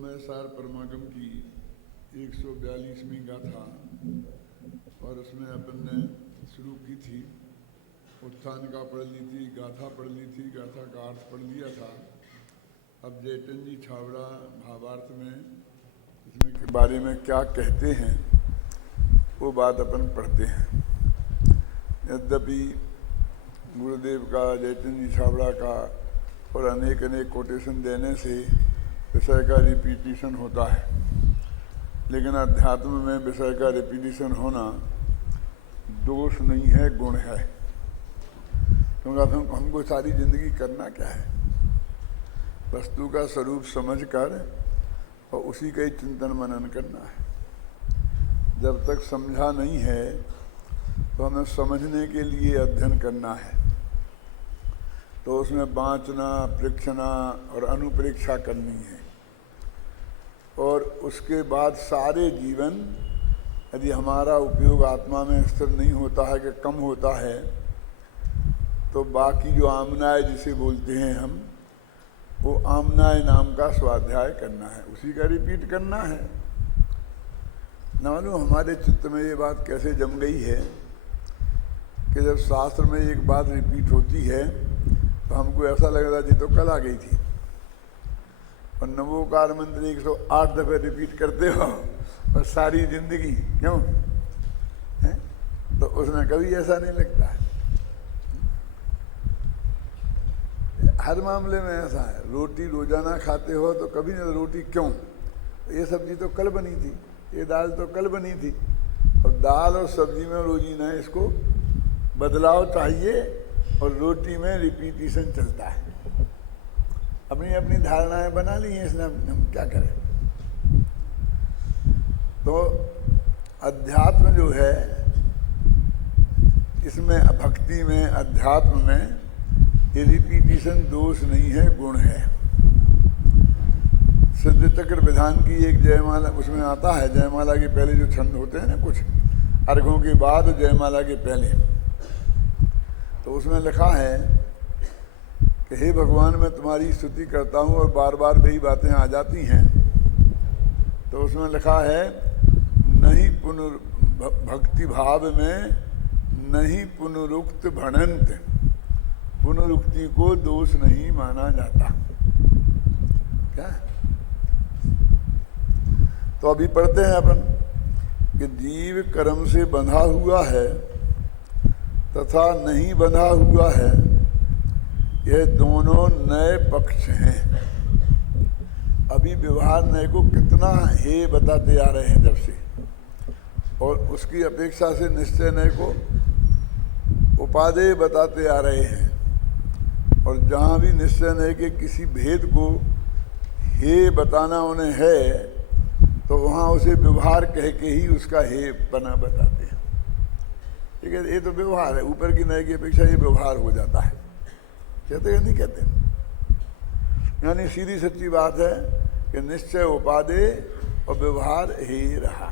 समय सार परमागम की 142वीं गाथा और उसमें अपन ने शुरू की थी, उत्थान का पढ़ ली थी, गाथा पढ़ ली थी, गाथा का अर्थ पढ़ लिया था। अब जयचंद जी छाबड़ा भावार्थ में इसमें के बारे में क्या कहते हैं वो बात अपन पढ़ते हैं। यद्यपि गुरुदेव का, जयचंद जी छाबड़ा का और अनेक अनेक कोटेशन देने से विषय का रिपीटिशन होता है, लेकिन अध्यात्म में विषय का रिपीटिशन होना दोष नहीं है, गुण है। क्योंकि हमको सारी जिंदगी करना क्या है? वस्तु का स्वरूप समझकर और उसी का ही चिंतन मनन करना है। जब तक समझा नहीं है तो हमें समझने के लिए अध्ययन करना है, तो उसमें बाँचना, परीक्षना और अनुपरीक्षा करनी है। और उसके बाद सारे जीवन यदि हमारा उपयोग आत्मा में स्थिर नहीं होता है कि कम होता है, तो बाकी जो आमनाय जिसे बोलते हैं हम, वो आमनाय नाम का स्वाध्याय करना है, उसी का रिपीट करना है। न मालूम हमारे चित्त में ये बात कैसे जम गई है कि जब शास्त्र में एक बात रिपीट होती है तो हमको ऐसा लगता जी तो कल आ गई थी। और नवोकार मंत्र 108 दफे रिपीट करते हो और सारी जिंदगी क्यों है? तो उसमें कभी ऐसा नहीं लगता है। हर मामले में ऐसा है। रोटी रोजाना खाते हो तो कभी नहीं, रोटी क्यों? ये सब्जी तो कल बनी थी, ये दाल तो कल बनी थी। और दाल और सब्जी में रोजीना इसको बदलाव चाहिए और रोटी में रिपीटिशन चलता है। अपनी अपनी धारणाएं बना ली हैं, इसलिए हम क्या करें। तो अध्यात्म जो है, इसमें भक्ति में, अध्यात्म में ये रिपीटिशन दोष नहीं है, गुण है। सिद्ध चक्र विधान की एक जयमाला उसमें आता है, जयमाला के पहले जो छंद होते हैं ना, कुछ अर्घों के बाद जयमाला के पहले, तो उसमें लिखा है कि हे भगवान, मैं तुम्हारी स्तुति करता हूँ और बार बार वही बातें आ जाती हैं। तो उसमें लिखा है, नहीं भक्ति भाव में नहीं पुनरुक्त भणंत, पुनरुक्ति को दोष नहीं माना जाता। क्या? तो अभी पढ़ते हैं अपन कि जीव कर्म से बंधा हुआ है तथा नहीं बंधा हुआ है, ये दोनों नए पक्ष हैं। अभी व्यवहार नए को कितना हे बताते आ रहे हैं जब से, और उसकी अपेक्षा से निश्चय नए को उपादेय बताते आ रहे हैं। और जहाँ भी निश्चय नए के किसी भेद को हे बताना उन्हें है, तो वहाँ उसे व्यवहार कह के ही उसका हे बना बताते हैं। ठीक है, ये तो व्यवहार है, ऊपर की नए की अपेक्षा ये व्यवहार हो जाता है। कहते हैं नहीं कहते? यानी सीधी सच्ची बात है कि निश्चय उपादेय और व्यवहार ही रहा।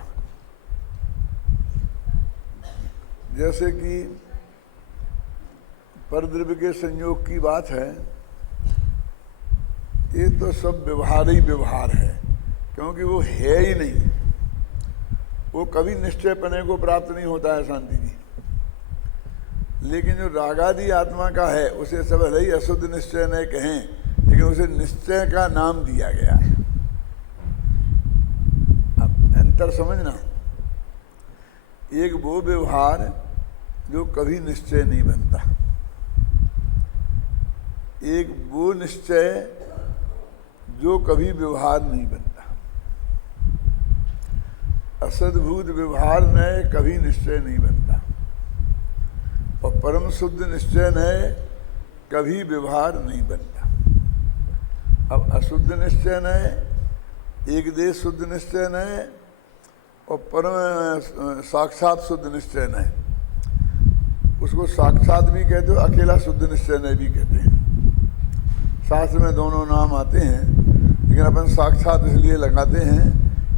जैसे कि परद्रव्य के संयोग की बात है, ये तो सब व्यवहार ही व्यवहार है, क्योंकि वो है ही नहीं, वो कभी निश्चय पने को प्राप्त नहीं होता है शांति जी। लेकिन जो रागादि आत्मा का है, उसे सब भले ही अशुद्ध निश्चय नहीं कहें, लेकिन उसे निश्चय का नाम दिया गया है। अब अंतर समझना, एक वो व्यवहार जो कभी निश्चय नहीं बनता, एक वो निश्चय जो कभी व्यवहार नहीं बनता। असद्भूत व्यवहार में कभी निश्चय नहीं बनता, और परम शुद्ध निश्चय में कभी व्यवहार नहीं बनता। अब अशुद्ध निश्चय में, एक देश शुद्ध निश्चय में, और परम साक्षात शुद्ध निश्चय में, उसको साक्षात भी कहते हो, अकेला शुद्ध निश्चय नहीं भी कहते हैं। शास्त्र में दोनों नाम आते हैं, लेकिन अपन साक्षात इसलिए लगाते हैं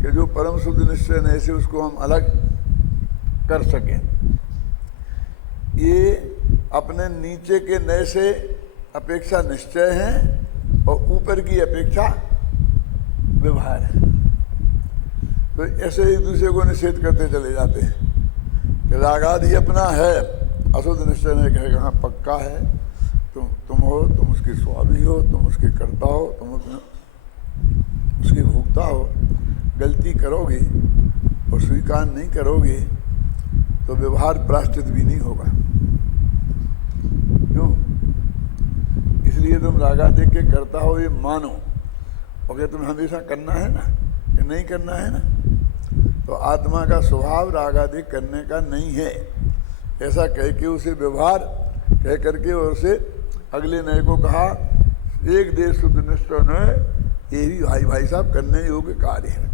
कि जो परम शुद्ध निश्चय नहीं से उसको हम अलग कर सकें। ये अपने नीचे के नए से अपेक्षा निश्चय हैं और ऊपर की अपेक्षा व्यवहार है। तो ऐसे एक दूसरे को निषेध करते चले जाते हैं कि रागादि अपना है, असुद निश्चय ने कहेगा हाँ पक्का है, तुम हो, तुम उसके स्वामी हो, तुम उसके कर्ता हो, तुम उसके भोक्ता हो। गलती करोगे और स्वीकार नहीं करोगे तो व्यवहार प्रायश्चित भी नहीं होगा। क्यों? इसलिए तुम रागा देख के करता हो ये मानो, और क्या तुम्हें हमेशा करना है ना कि नहीं करना है ना? तो आत्मा का स्वभाव रागादि करने का नहीं है, ऐसा कह के उसे व्यवहार कह करके और उसे अगले नए को कहा एक देश शुद्ध निष्ठ न, ये भी भाई साहब करने योग्य कार्य है।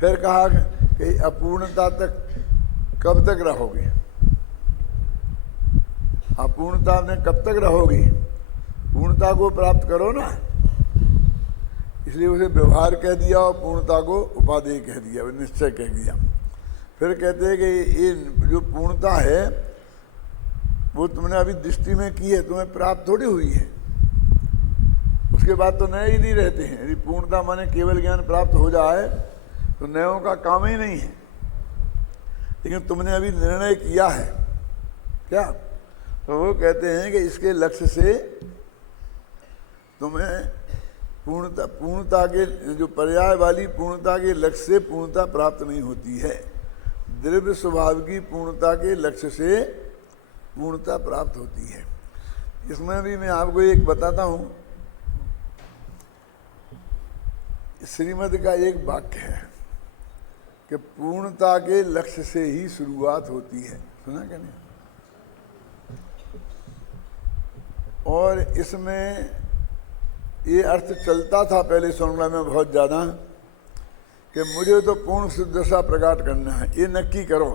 फिर कहा कि अपूर्णता तक कब तक रहोगे, अपूर्णता में कब तक रहोगे, पूर्णता को प्राप्त करो ना। इसलिए उसे व्यवहार कह दिया और पूर्णता को उपादेय कह दिया, निश्चय कह दिया। फिर कहते हैं कि ये जो पूर्णता है वो तुमने अभी दृष्टि में की है, तुम्हें प्राप्त थोड़ी हुई है, उसके बाद तो नए ही नहीं रहते हैं। यदि पूर्णता माने केवल ज्ञान प्राप्त हो जाए तो नयों का काम ही नहीं है। लेकिन तुमने अभी निर्णय किया है क्या? तो वो कहते हैं कि इसके लक्ष्य से तुम्हें पूर्णता के जो पर्याय वाली पूर्णता के लक्ष्य से पूर्णता प्राप्त नहीं होती है, द्रव्य स्वभाव की पूर्णता के लक्ष्य से पूर्णता प्राप्त होती है। इसमें भी मैं आपको एक बताता हूँ, श्रीमद् का एक वाक्य है कि पूर्णता के लक्ष्य से ही शुरुआत होती है, सुना क्या नहीं? और इसमें ये अर्थ चलता था पहले सुनने में बहुत ज़्यादा कि मुझे तो पूर्ण सिद्धसा प्रकट करना है, ये नक्की करो,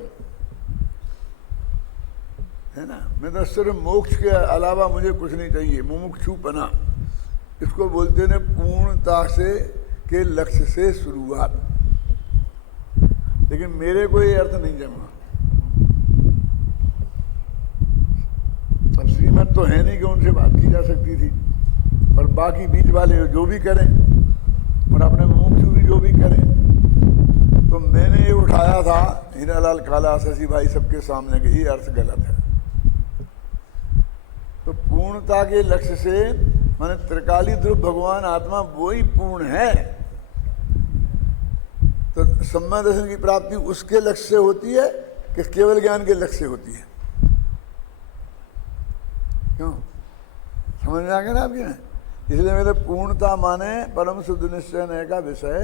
है ना। मैं तो सिर्फ मोक्ष के अलावा मुझे कुछ नहीं चाहिए, मुमुक्षुपना इसको बोलते हैं, पूर्णता से के लक्ष्य से शुरुआत। लेकिन मेरे को ये अर्थ नहीं जमा। अब श्रीमत तो है नहीं कि उनसे बात की जा सकती थी, और बाकी बीच वाले जो भी करें और अपने मुमुक्षु भी जो भी करें, तो मैंने ये उठाया था हीरालाल काला शशि भाई सबके सामने कि ये अर्थ गलत है। तो पूर्णता के लक्ष्य से माने त्रिकाली ध्रुव भगवान आत्मा वो ही पूर्ण है। तो सम्य दर्शन की प्राप्ति उसके लक्ष्य से होती है कि केवल ज्ञान के लक्ष्य से होती है? क्यों? समझ में आ गया ना आपकी? इसलिए मेरे पूर्णता माने परम शुद्ध निश्चय का विषय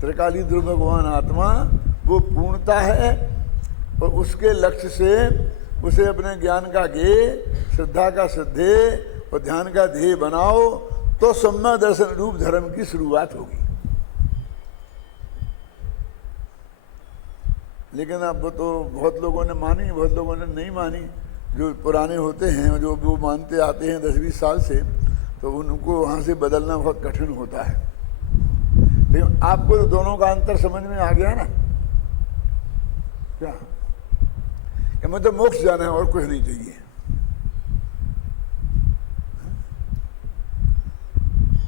त्रिकाली ध्रुव भगवान आत्मा वो पूर्णता है, और उसके लक्ष्य से उसे अपने ज्ञान का ज्ञेय, श्रद्धा का श्रद्धेय और ध्यान का ध्येय बनाओ, तो सम्य दर्शन रूप धर्म की शुरुआत होगी। लेकिन अब तो बहुत लोगों ने मानी, बहुत लोगों ने नहीं मानी। जो पुराने होते हैं, जो वो मानते आते हैं 10-20 साल से, तो उनको वहाँ से बदलना बहुत कठिन होता है। लेकिन आपको तो दोनों का अंतर समझ में आ गया ना? क्या कि मुझे मोक्ष जाना है और कुछ नहीं चाहिए।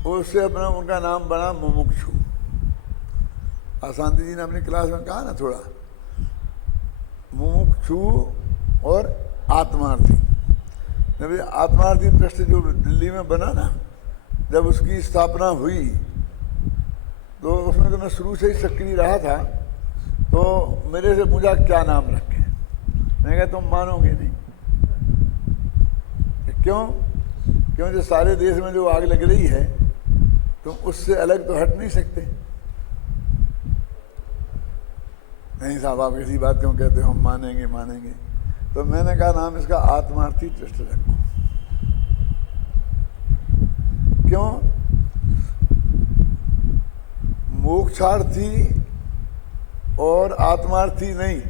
उससे अपना उनका नाम बना मुमुक्षु। शांति जी ने अपनी क्लास में कहा ना थोड़ा, मुमुक्षु और आत्मार्थी। जब आत्मार्थी ट्रस्ट जो दिल्ली में बना ना, जब उसकी स्थापना हुई तो उसमें तो मैं शुरू से ही सक्रिय रहा था। तो मेरे से पूछा क्या नाम रखें, मैं कहा तुम मानोगे नहीं। क्यों? क्योंकि सारे देश में जो आग लग रही है तुम उससे अलग तो हट नहीं सकते। नहीं साहब आप ऐसी बात क्यों कहते हो, हम मानेंगे मानेंगे। तो मैंने कहा नाम इसका आत्मार्थी ट्रस्ट रखो। क्यों? मोक्षार्थी और आत्मार्थी नहीं,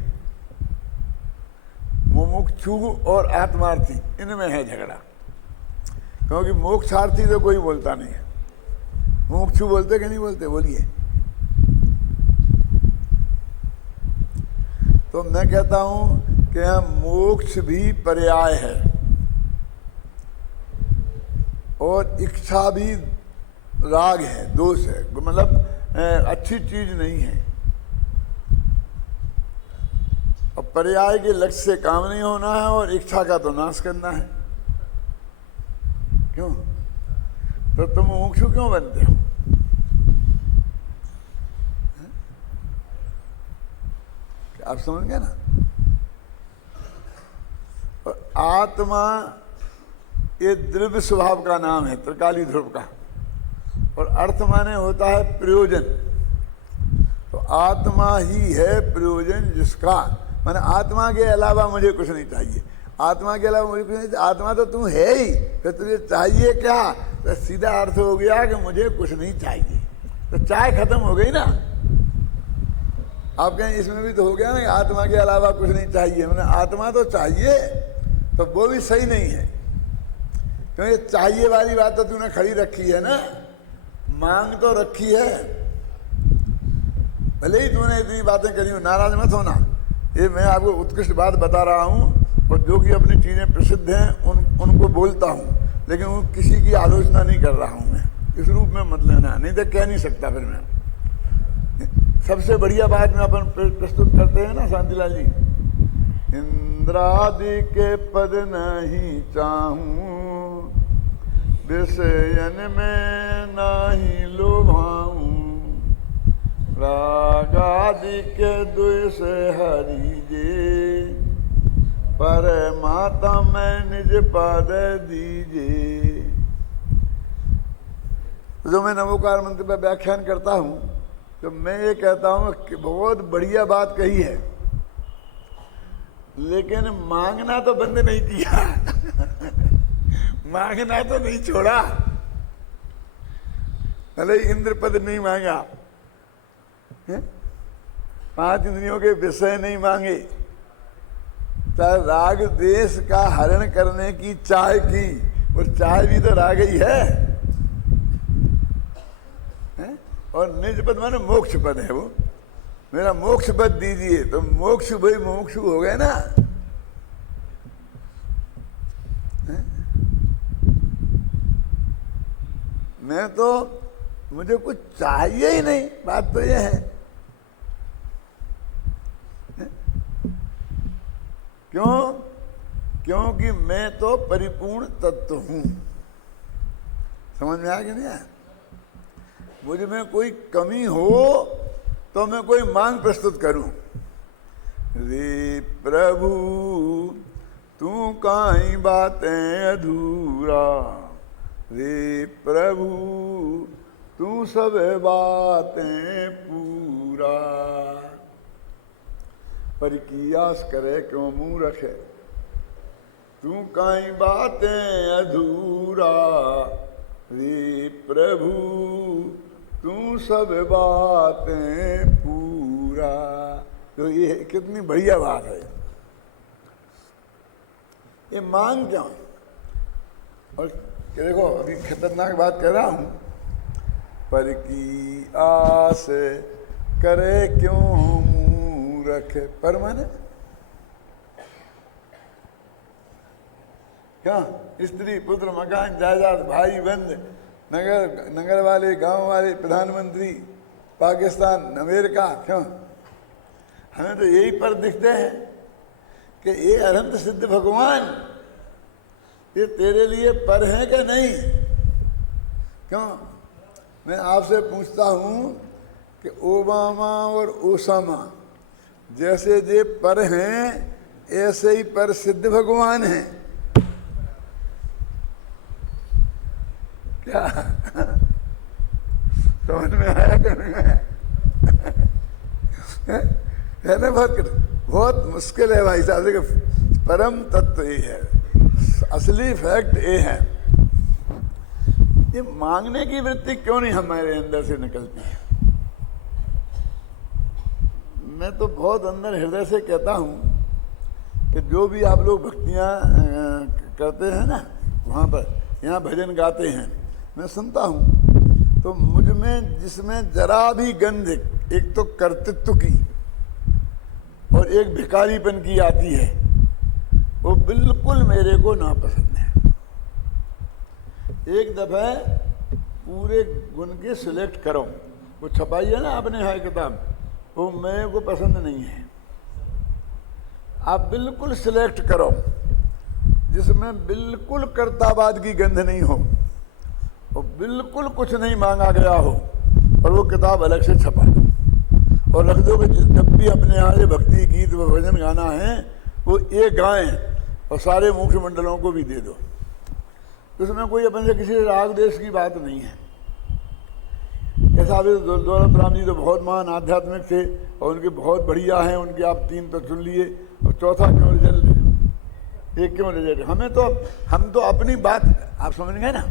मुमुक्षु और आत्मार्थी इनमें है झगड़ा। क्योंकि मोक्षार्थी तो कोई बोलता नहीं है, मुमुक्षु बोलते कि नहीं बोलते? बोलिए। तो मैं कहता हूं कि यहाँ मोक्ष भी पर्याय है और इच्छा भी राग है, दोष है, मतलब अच्छी चीज नहीं है। अब पर्याय के लक्ष्य से काम नहीं होना है और इच्छा का तो नाश करना है। क्यों? तो तुम मुमुक्षु क्यों बनते हो? आप समझ गए ना? और आत्मा ये द्रव्य स्वभाव का नाम है, त्रिकाली ध्रुव का, और अर्थ माने होता है प्रयोजन। तो आत्मा ही है प्रयोजन जिसका, माने आत्मा के अलावा मुझे कुछ नहीं चाहिए, आत्मा के अलावा मुझे कुछ नहीं चाहिए। आत्मा तो तू है ही, तो तुझे चाहिए क्या? तो सीधा अर्थ हो गया कि मुझे कुछ नहीं चाहिए, तो चाय खत्म हो गई ना। आप कहें इसमें भी तो हो गया ना, आत्मा के अलावा कुछ नहीं चाहिए, मैंने आत्मा तो चाहिए, तो वो भी सही नहीं है, क्योंकि चाहिए वाली बात तो तूने खड़ी रखी है ना, मांग तो रखी है। भले ही तूने इतनी बातें करी हो, नाराज मत होना, ये मैं आपको उत्कृष्ट बात बता रहा हूँ, और जो कि अपनी चीज़ें प्रसिद्ध हैं उनको बोलता हूँ, लेकिन वो किसी की आलोचना नहीं कर रहा हूँ मैं, इस रूप में मत लेना, नहीं तो कह नहीं सकता फिर मैं। सबसे बढ़िया बात में अपन प्रस्तुत करते हैं ना शांतिलाल जी, इंद्रादि के पद नहीं चाहूं, विषयन में नहीं लोभाऊं, रागादि के द्वेष हरि जे, परमात्मा में निज पद दीजे। जो मैं नमोकार मंत्र पर व्याख्यान करता हूँ, तो मैं ये कहता हूँ कि बहुत बढ़िया बात कही है, लेकिन मांगना तो बंद नहीं किया मांगना तो नहीं छोड़ा। भले इंद्र पद नहीं मांगा, 5 इंद्रियों के विषय नहीं मांगे, चाहे राग देश का हरण करने की चाह की, वो चाह भी तो राग ही है। और निज पद माने मोक्ष पद है, वो मेरा मोक्ष पद दीजिए, तो मोक्ष भाई मोक्ष हो गए ना। मैं तो, मुझे कुछ चाहिए ही नहीं, बात तो ये है। क्यों? क्योंकि मैं तो परिपूर्ण तत्व हूं। समझ में आया कि नहीं आया? मुझ में कोई कमी हो तो मैं कोई मांग प्रस्तुत करूं, रे प्रभु तू काई बातें अधूरा, रे प्रभु तू सब बातें पूरा, पर कियास करे क्यों मुंह रखे, तू काई बातें अधूरा, रे प्रभु तू सब बातें पूरा। तो ये कितनी बढ़िया बात है, ये मांग क्यों? और देखो अभी खतरनाक बात कह रहा हूं, पर की आस करे क्यों मुंह रखे, पर माने क्या? स्त्री पुत्र मकान जायदाद भाई बंद, नगर वाले गांव वाले, प्रधानमंत्री, पाकिस्तान, अमेरिका, क्यों? हमें तो यही पर दिखते हैं कि ये अनंत सिद्ध भगवान ये तेरे लिए पर हैं कि नहीं? क्यों? मैं आपसे पूछता हूं कि ओबामा और ओसामा जैसे जे पर हैं, ऐसे ही पर सिद्ध भगवान हैं क्या? समझ में आया कि नहीं आया? है ना? बहुत मुश्किल है भाई साहब। देखो परम तत्व ये है, असली फैक्ट ये है, ये मांगने की वृत्ति क्यों नहीं हमारे अंदर से निकलती है? मैं तो बहुत अंदर हृदय से कहता हूँ कि जो भी आप लोग भक्तियाँ करते हैं ना, वहाँ पर यहाँ भजन गाते हैं, मैं सुनता हूँ, तो मुझ में जिसमें जरा भी गंध एक तो कर्तृत्व की और एक भिखारीपन की आती है, वो बिल्कुल मेरे को नापसंद है। एक दफे पूरे गुण के सिलेक्ट करो। वो छपाई है ना आपने यहाँ किताब, वो मेरे को पसंद नहीं है। आप बिल्कुल सिलेक्ट करो जिसमें बिल्कुल कर्तावाद की गंध नहीं हो और बिल्कुल कुछ नहीं मांगा गया हो, और वो किताब अलग से छपा दो और रख दो कि जब भी अपने यहाँ से भक्ति गीत व भजन गाना है वो ये गाएं और सारे मुख्य मंडलों को भी दे दो। उसमें कोई अपन से किसी राग देश की बात नहीं है। ऐसा भी दौलत राम जी तो बहुत महान आध्यात्मिक थे और उनके बहुत बढ़िया हैं, उनके आप 3 तो चुन लिए और चौथा क्यों रिजल्ट, एक क्यों रिजल्ट। हम तो अपनी बात आप समझ गए ना,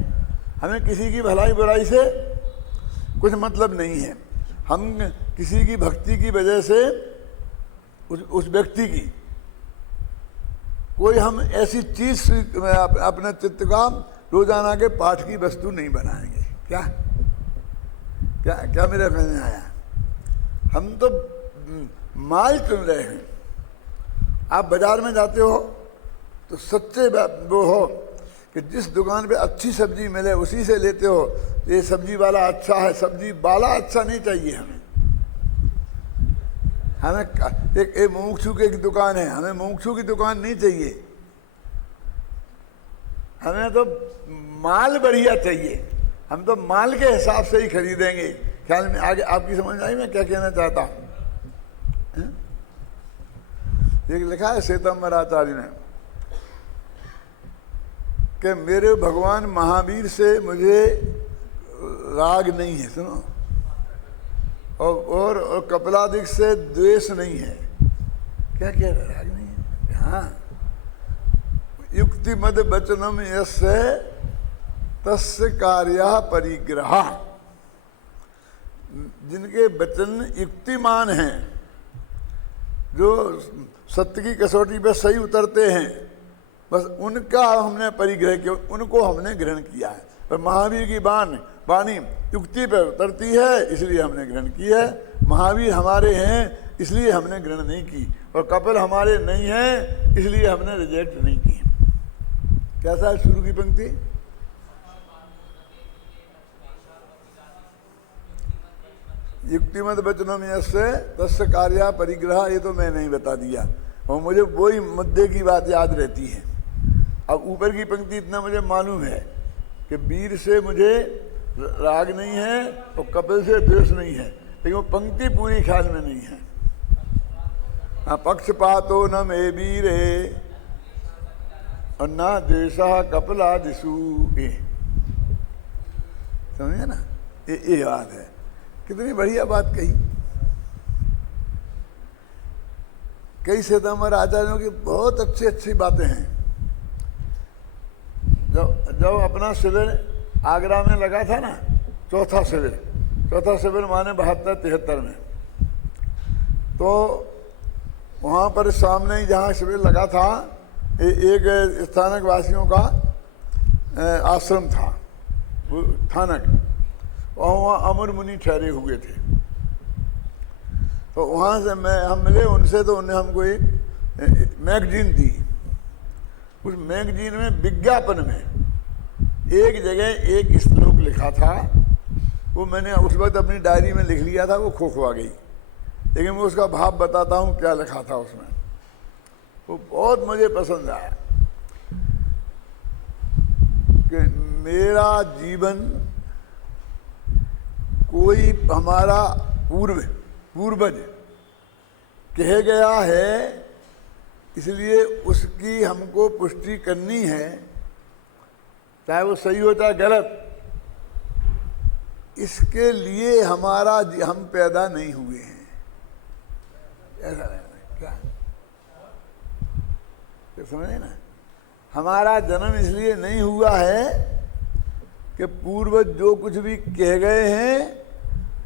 हमें किसी की भलाई बुराई से कुछ मतलब नहीं है। हम किसी की भक्ति की वजह से उस व्यक्ति की कोई हम ऐसी चीज अपने चित्त का रोजाना के पाठ की वस्तु नहीं बनाएंगे। क्या क्या क्या मेरे कहने आया, हम तो माल चुन रहे हैं। आप बाजार में जाते हो तो सच्चे वो हो कि जिस दुकान पे अच्छी सब्जी मिले उसी से लेते हो। ये सब्जी वाला अच्छा है, सब्जी वाला अच्छा नहीं चाहिए हमें एक मुमुक्षु की दुकान है, हमें मुमुक्षु की दुकान नहीं चाहिए, हमें तो माल बढ़िया चाहिए। हम तो माल के हिसाब से ही खरीदेंगे। ख्याल में आगे आपकी समझ आई मैं क्या कहना चाहता हूं। एक लिखा है श्वेतांबर आचार्य ने कि मेरे भगवान महावीर से मुझे राग नहीं है, सुनो, और कपिलादिक से द्वेष नहीं है। क्या कह रहा, राग नहीं है। हाँ, युक्ति मद वचनम यस्य तस्य कार्य परिग्रह। जिनके वचन युक्तिमान हैं, जो सत्य की कसौटी पर सही उतरते हैं, बस उनका हमने परिग्रह किया, उनको हमने ग्रहण किया है। पर महावीर की वाणी युक्ति पर उतरती है इसलिए हमने ग्रहण की है। महावीर हमारे हैं इसलिए हमने ग्रहण नहीं की, और कपिल हमारे नहीं हैं इसलिए हमने रिजेक्ट नहीं की। कैसा है शुरू की पंक्ति? युक्तिमत वचनम यस्य तस्य कार्य परिग्रह, ये तो मैं नहीं बता दिया और मुझे वही मुद्दे की बात याद रहती है। अब ऊपर की पंक्ति इतना मुझे मालूम है कि वीर से मुझे राग नहीं है और कपिल से द्वेष नहीं है, लेकिन वो पंक्ति पूरी ख्याल में नहीं है। हाँ, पक्षपातो न मे वीरे और न द्वेषः कपिलादिषु, समझे ना, ये बात है। कितनी बढ़िया बात कही। कई श्वेतांबर आचार्यों की बहुत अच्छी अच्छी बातें हैं। जब अपना शिविर आगरा में लगा था ना, चौथा शिविर माने 72-73 में, तो वहाँ पर सामने ही जहाँ शिविर लगा था एक स्थानक वासियों का आश्रम था, वो स्थानक, और वहाँ अमर मुनि ठहरे हुए थे। तो वहाँ से हम मिले उनसे, तो उन्हें हमको एक मैगजीन दी। उस मैगजीन में विज्ञापन में एक जगह एक श्लोक लिखा था, वो मैंने उस वक्त अपनी डायरी में लिख लिया था, वो खोखवा गई, लेकिन मैं उसका भाव बताता हूँ क्या लिखा था उसमें। वो बहुत मुझे पसंद आया कि मेरा जीवन कोई हमारा पूर्वज कह गया है, इसलिए उसकी हमको पुष्टि करनी है, चाहे वो सही हो चाहे गलत। इसके लिए हम पैदा नहीं हुए हैं, ऐसा क्या समझे ना। हमारा जन्म इसलिए नहीं हुआ है कि पूर्वज जो कुछ भी कह गए हैं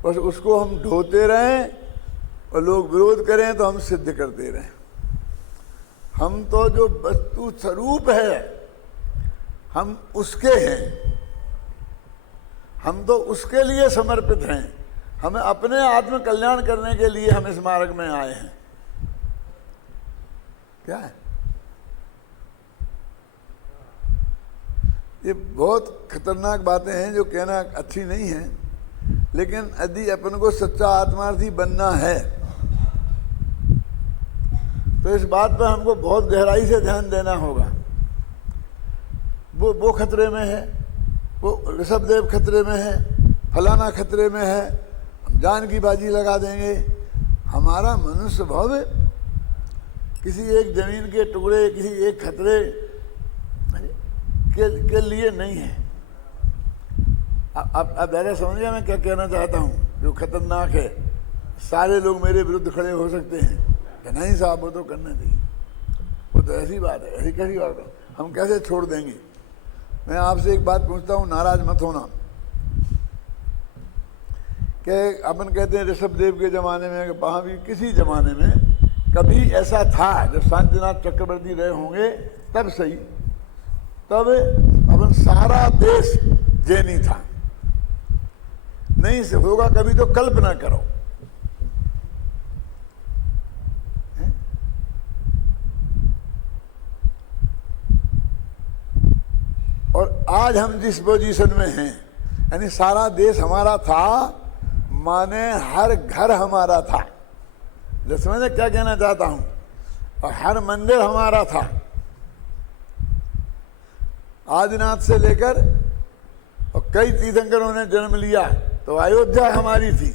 बस उसको हम ढोते रहें और लोग विरोध करें तो हम सिद्ध करते रहें। हम तो जो वस्तु स्वरूप है हम उसके हैं, हम तो उसके लिए समर्पित हैं। हमें अपने आत्म कल्याण करने के लिए हम इस मार्ग में आए हैं। क्या है ये बहुत खतरनाक बातें हैं जो कहना अच्छी नहीं है, लेकिन यदि अपन को सच्चा आत्मार्थी बनना है तो इस बात पर हमको बहुत गहराई से ध्यान देना होगा। वो खतरे में है, वो ऋषभदेव खतरे में है, फलाना खतरे में है, हम जान की बाजी लगा देंगे। हमारा मनुष्य भाव किसी एक जमीन के टुकड़े, किसी एक खतरे के लिए नहीं है। अब दादा समझ गया मैं क्या कहना चाहता हूँ? जो खतरनाक है, सारे लोग मेरे विरुद्ध खड़े हो सकते हैं, नहीं साहब वो तो करना चाहिए, वो तो ऐसी बात है, ऐसी कैसी बात है, हम कैसे छोड़ देंगे। मैं आपसे एक बात पूछता हूँ, नाराज मत होना। कि अपन कहते हैं ऋषभदेव के ज़माने में, वहाँ भी किसी ज़माने में कभी ऐसा था जब शांतिनाथ चक्रवर्ती रहे होंगे तब सही, तब अपन सारा देश जैनी था। नहीं से होगा कभी तो कल्पना करो। और आज हम जिस पोजीशन में हैं, यानी सारा देश हमारा था, माने हर घर हमारा था। समझ में क्या कहना चाहता हूं? और हर मंदिर हमारा था, आदिनाथ से लेकर, और कई तीर्थंकरों ने जन्म लिया तो अयोध्या हमारी थी।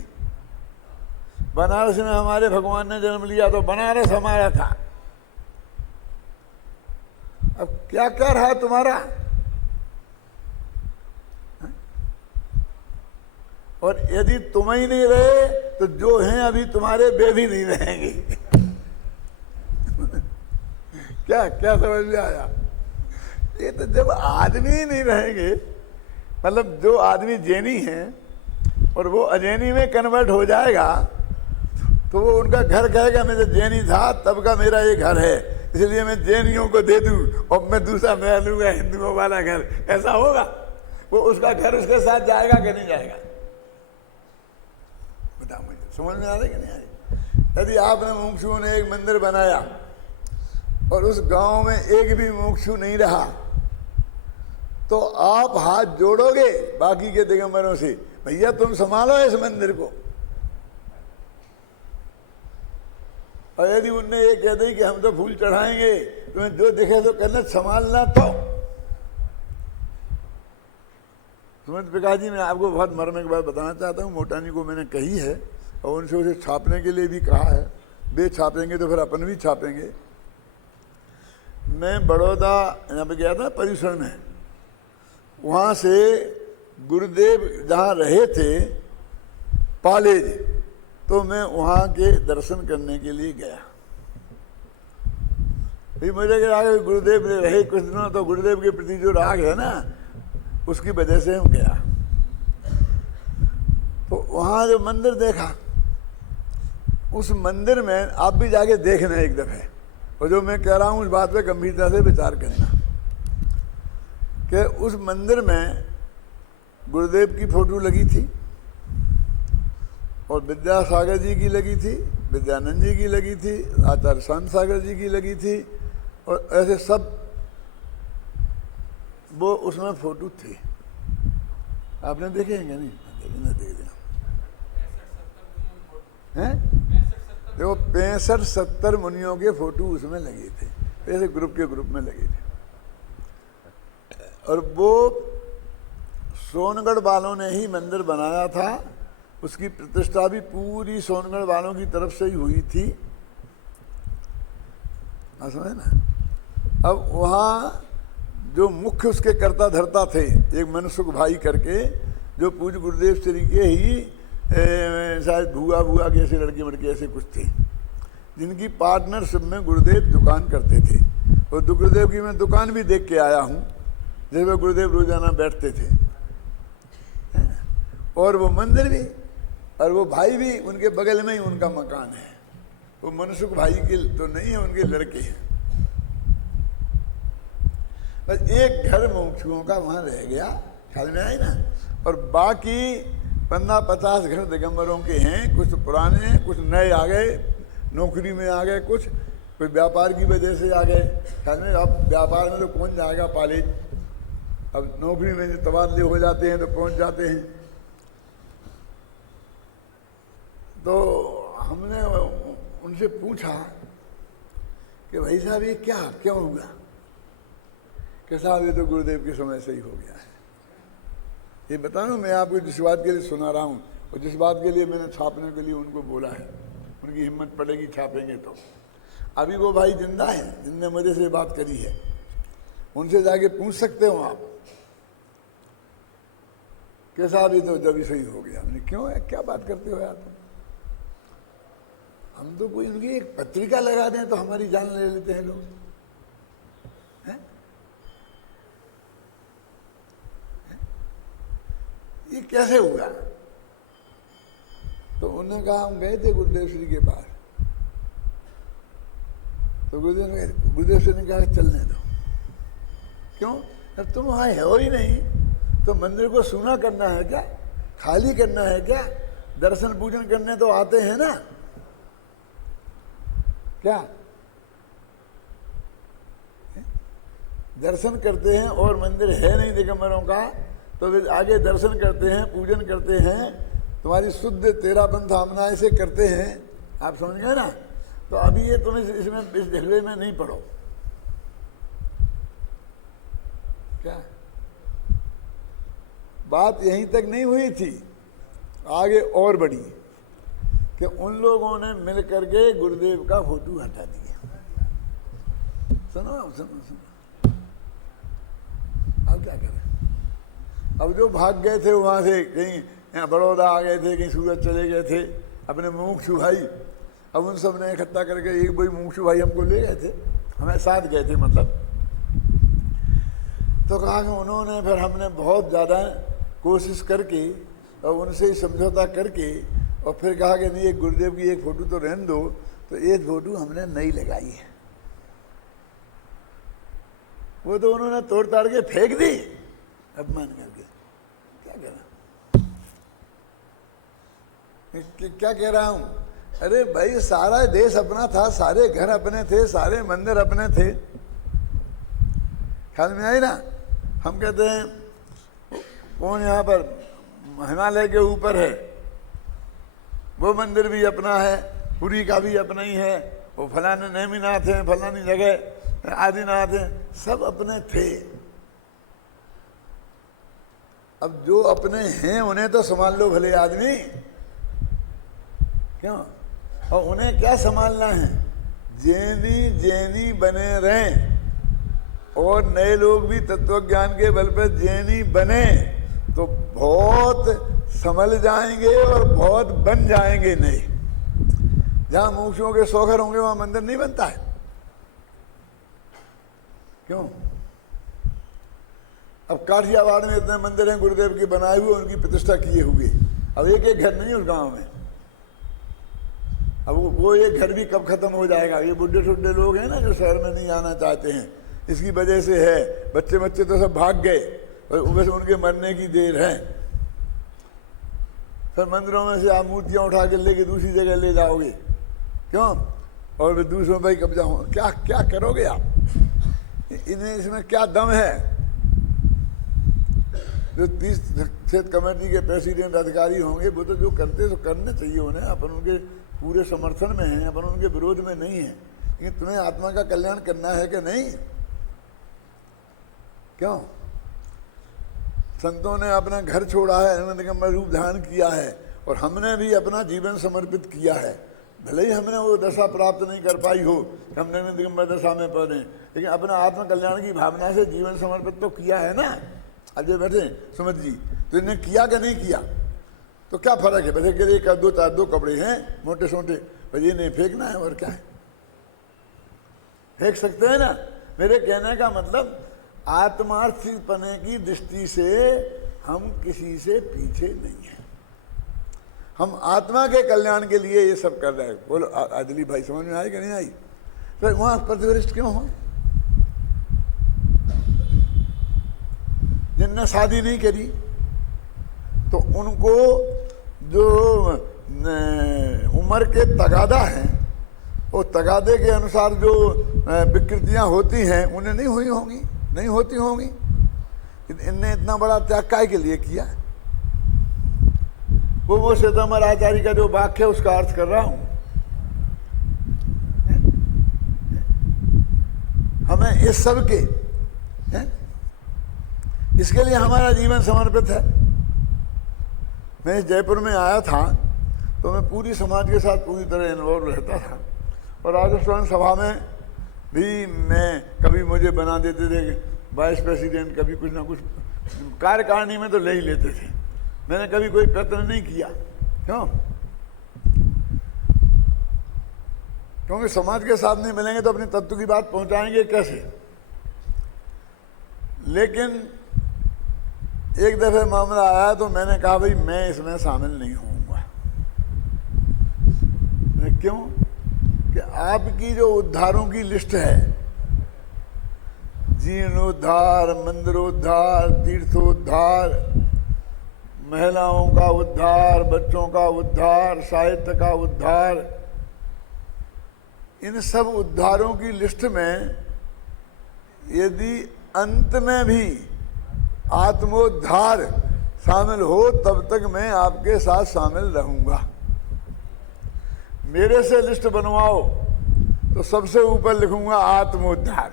बनारस में हमारे भगवान ने जन्म लिया तो बनारस हमारा था। अब क्या क्या रहा तुम्हारा? और यदि तुम ही नहीं रहे तो जो हैं अभी तुम्हारे वे भी नहीं रहेंगे। क्या क्या समझ में आया? ये तो जब आदमी ही नहीं रहेंगे, मतलब जो आदमी जैनी है और वो अजैनी में कन्वर्ट हो जाएगा तो वो उनका घर कहेगा मैं तो जैनी था तब का मेरा ये घर है, इसलिए मैं जैनियों को दे दूं और मैं दूसरा मैं लूंगा हिंदुओं वाला घर। ऐसा होगा? वो उसका घर उसके साथ जाएगा कि नहीं जाएगा? बताओ मुझे, समझ में आ रही कि नहीं आ रही? यदि आपने मुमुक्षुओं ने एक मंदिर बनाया और उस गांव में एक भी मुमुक्षु नहीं रहा तो आप हाथ जोड़ोगे बाकी के दिगंबरों से, भैया तुम संभालो इस मंदिर को। और यदि उनने ये कह दी कि हम तो फूल चढ़ाएंगे, तुम्हें जो दिखे तो करना, संभालना तो। सुमित प्रकाश जी, मैं आपको बहुत मर्म की बात बताना चाहता हूँ। मोटानी को मैंने कही है और उनसे उसे छापने के लिए भी कहा है। वे छापेंगे तो फिर अपन भी छापेंगे। मैं बड़ौदा यहाँ पे गया था पर्यूषण में, वहाँ से गुरुदेव जहाँ रहे थे पालेज, तो मैं वहाँ के दर्शन करने के लिए गया। फिर मुझे लगा गुरुदेव रहे कुछ दिनों, तो गुरुदेव के प्रति जो राग है ना, उसकी वजह से हम गया। तो वहाँ जो मंदिर देखा, उस मंदिर में आप भी जाके देखना एक दफे, और जो मैं कह रहा हूँ उस बात पे गंभीरता से विचार करना कि उस मंदिर में गुरुदेव की फोटो लगी थी और विद्यासागर जी की लगी थी, विद्यानंद जी की लगी थी, आचार्य शांत सागर जी की लगी थी, और ऐसे सब वो उसमें फोटो थे। आपने देखे हैं क्या? नहीं देख लिया हैं? देखो 65-70 मुनियों के फोटो उसमें लगे थे, ऐसे ग्रुप के ग्रुप में लगे थे। और वो सोनगढ़ वालों ने ही मंदिर बनाया था, उसकी प्रतिष्ठा भी पूरी सोनगढ़ वालों की तरफ से ही हुई थी। समझे ना? अब वहाँ जो मुख्य उसके कर्ता धर्ता थे, एक मनसुख भाई करके, जो पूज्य गुरुदेव श्री के ही शायद भुआ के ऐसे लड़के वड़के ऐसे कुछ थे, जिनकी पार्टनरशिप में गुरुदेव दुकान करते थे। और गुरुदेव की मैं दुकान भी देख के आया हूँ, जिसमें गुरुदेव रोजाना बैठते थे, और वो मंदिर भी, और वो भाई भी उनके बगल में ही उनका मकान है। वो मनसुख भाई के तो नहीं है, उनके लड़के हैं। बस एक घर मुमुक्षुओं का वहाँ रह गया, ख्याल में आई ना। और बाकी 50 घर दिगंबरों के हैं, कुछ पुराने हैं, कुछ नए आ गए, नौकरी में आ गए, कुछ व्यापार की वजह से आ गए। ख्याल में अब व्यापार में तो कौन जाएगा पाले, अब नौकरी में तबादले हो जाते हैं तो पहुंच जाते हैं। तो हमने उनसे पूछा कि भाई साहब ये क्या क्यों हुआ? कि साहब ये तो गुरुदेव के समय से ही हो गया है। ये बता रहा हूँ मैं आपको जिस बात के लिए सुना रहा हूँ और जिस बात के लिए मैंने छापने के लिए उनको बोला है, उनकी हिम्मत पड़ेगी छापेंगे तो। अभी वो भाई जिंदा है जिनने मेरे से बात करी है, उनसे जाके पूछ सकते हो आप कि साहब ये तो जब सही हो गया। हमने क्यों है, क्या बात करते हो यार तुम? हम तो कोई उनकी एक पत्रिका लगा दें तो हमारी जान ले लेते हैं लोग। ये कैसे हुआ? तो उन्होंने कहा हम गए थे गुरुदेव श्री के पास, तो गुरुदेव श्री ने कहा चलने दो। क्यों? अब तुम वहां हो ही नहीं तो मंदिर को सूना करना है क्या, खाली करना है क्या? दर्शन पूजन करने तो आते हैं ना क्या? दर्शन करते हैं और मंदिर है नहीं दिगंबरों का तो वे आगे दर्शन करते हैं, पूजन करते हैं, तुम्हारी शुद्ध तेरा पंथ हमना ऐसे करते हैं। आप समझ गए ना? तो अभी ये तुम इसमें इस झगड़े में नहीं पड़ो। क्या बात यहीं तक नहीं हुई थी, आगे और बढ़ी कि उन लोगों ने मिल करके गुरुदेव का फोटो हटा दिया। सुनो सुनो सुनो, अब क्या करें? अब जो भाग गए थे वहां से, कहीं बड़ौदा आ गए थे, कहीं सूरत चले गए थे, अपने मुमुक्षु भाई, अब उन सब ने इकट्ठा करके एक भाई मुमुक्षु भाई हमको ले गए थे, हमें साथ गए थे मतलब। तो कहा कि उन्होंने फिर हमने बहुत ज़्यादा कोशिश करके और उनसे ही समझौता करके और फिर कहा कि नहीं, एक गुरुदेव की एक फ़ोटो तो रहने दो, तो एक फ़ोटो हमने नहीं लगाई है। वो तो उन्होंने तोड़ ताड़ के फेंक दी अपमान करके। क्या कह रहा क्या कह रहा हूँ? अरे भाई सारा देश अपना था, सारे घर अपने थे, सारे मंदिर अपने थे। ख्याल में आई ना? हम कहते हैं कौन यहाँ पर हिमालय के ऊपर है, वो मंदिर भी अपना है, पुरी का भी अपना ही है, वो फलाने नेमिनाथ है, फलानी जगह आदिनाथ है, सब अपने थे। अब जो अपने हैं उन्हें तो संभाल लो भले आदमी, क्यों? और उन्हें क्या संभालना है? जैनी जैनी बने रहें और नए लोग भी तत्वज्ञान के बल पर जैनी बने तो बहुत संभल जाएंगे और बहुत बन जाएंगे। नहीं, जहां मुमुक्षुओं के सौ घर होंगे वहां मंदिर नहीं बनता है। क्यों? अब काठियावाड़ में इतने मंदिर हैं गुरुदेव के बनाए हुए, उनकी प्रतिष्ठा किए हुए, अब एक एक घर नहीं उस गांव में। अब वो एक घर भी कब खत्म हो जाएगा? ये बुढ़े शुड्ढे लोग हैं ना जो शहर में नहीं आना चाहते हैं, इसकी वजह से है। बच्चे बच्चे तो सब भाग गए और बस उनके मरने की देर है। फिर मंदिरों में से आप मूर्तियां उठा के लेके दूसरी जगह ले जाओगे, क्यों? और फिर दूसरों पर कब्जा हो, क्या क्या करोगे आप? इन्हें इसमें क्या दम है? जो 30 क्षेत्र कमेटी के प्रेसिडेंट अधिकारी होंगे वो तो जो करते तो करने चाहिए उन्हें, अपन उनके पूरे समर्थन में हैं, अपन उनके विरोध में नहीं है, लेकिन तुम्हें आत्मा का कल्याण करना है कि नहीं? क्यों? संतों ने अपना घर छोड़ा है, आनंद दिगंबर रूप धारण किया है, और हमने भी अपना जीवन समर्पित किया है। भले ही हमने वो दशा प्राप्त नहीं कर पाई हो, हम आनंद दिगंबर दशा में पड़े, लेकिन अपना आत्म कल्याण की भावना से जीवन समर्पित तो किया है ना। अब जो बैठे सुमित जी, तो इन्हें किया कि नहीं किया? तो क्या फर्क है? बच्चे के लिए दो कपड़े हैं मोटे छोटे, भाई ये नहीं फेंकना है और क्या है? फेंक सकते हैं ना। मेरे कहने का मतलब आत्मार्थपने की दृष्टि से हम किसी से पीछे नहीं हैं। हम आत्मा के कल्याण के लिए ये सब कर रहे हैं। बोलो आदिली भाई, समझ में आई कि नहीं आई? फिर वहां प्रतिवरिष्ठ क्यों हो? जिनने शादी नहीं करी तो उनको जो उम्र के तगादा हैं, वो तगादे के अनुसार जो विकृतियां होती हैं उन्हें नहीं हुई होंगी, नहीं होती होंगी। इनने इतना बड़ा त्याग काय के लिए किया? वो श्वेतांबर आचार्य का जो वाक्य है उसका अर्थ कर रहा हूं। हमें इस सब के इसके लिए हमारा जीवन समर्पित है। मैं जयपुर में आया था तो मैं पूरी समाज के साथ पूरी तरह इन्वॉल्व रहता था, और राजस्थान सभा में भी मैं कभी मुझे बना देते थे वाइस प्रेसिडेंट, कभी कुछ ना कुछ कार्यकारिणी में तो ले ही लेते थे। मैंने कभी कोई प्रयत्न नहीं किया। क्यों? क्योंकि समाज के साथ नहीं मिलेंगे तो अपने तत्व की बात पहुंचाएंगे कैसे? लेकिन एक दफे मामला आया तो मैंने कहा भाई मैं इसमें शामिल नहीं होऊंगा। क्यों? कि आपकी जो उद्धारों की लिस्ट है, जीर्णोद्धार, मंदिरोद्धार, तीर्थोद्धार, महिलाओं का उद्धार, बच्चों का उद्धार, साहित्य का उद्धार, इन सब उद्धारों की लिस्ट में यदि अंत में भी आत्मोद्धार शामिल हो तब तक मैं आपके साथ शामिल रहूंगा। मेरे से लिस्ट बनवाओ तो सबसे ऊपर लिखूंगा आत्मोद्धार।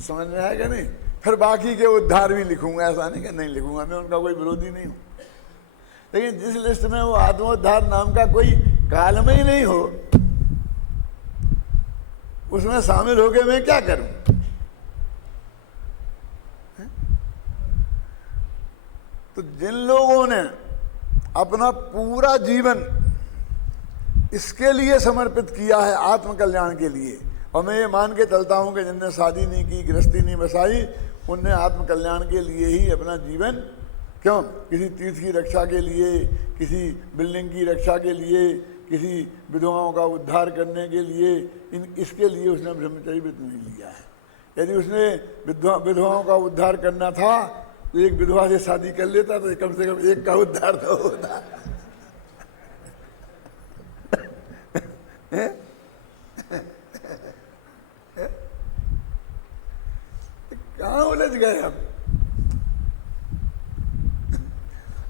समझ में आएगा नहीं? फिर बाकी के उद्धार भी लिखूंगा, ऐसा नहीं कि नहीं लिखूंगा, मैं उनका कोई विरोधी नहीं हूं। लेकिन जिस लिस्ट में वो आत्मोद्धार नाम का कोई कालम ही नहीं हो, उसमें शामिल होके मैं क्या करूं? तो जिन लोगों ने अपना पूरा जीवन इसके लिए समर्पित किया है, आत्मकल्याण के लिए, और मैं ये मान के चलता हूं कि जिनने शादी नहीं की, गृहस्थी नहीं बसाई, उनने आत्मकल्याण के लिए ही अपना जीवन, क्यों, किसी तीर्थ की रक्षा के लिए, किसी बिल्डिंग की रक्षा के लिए, किसी विधवाओं का उद्धार करने के लिए, इसके लिए उसने ब्रह्मचर्य व्रत नहीं लिया है। यदि उसने विधवाओं का उद्धार करना था तो एक विधवा से शादी कर लेता तो कम से कम एक का उद्धार तो होता। कहाँ उलझ गए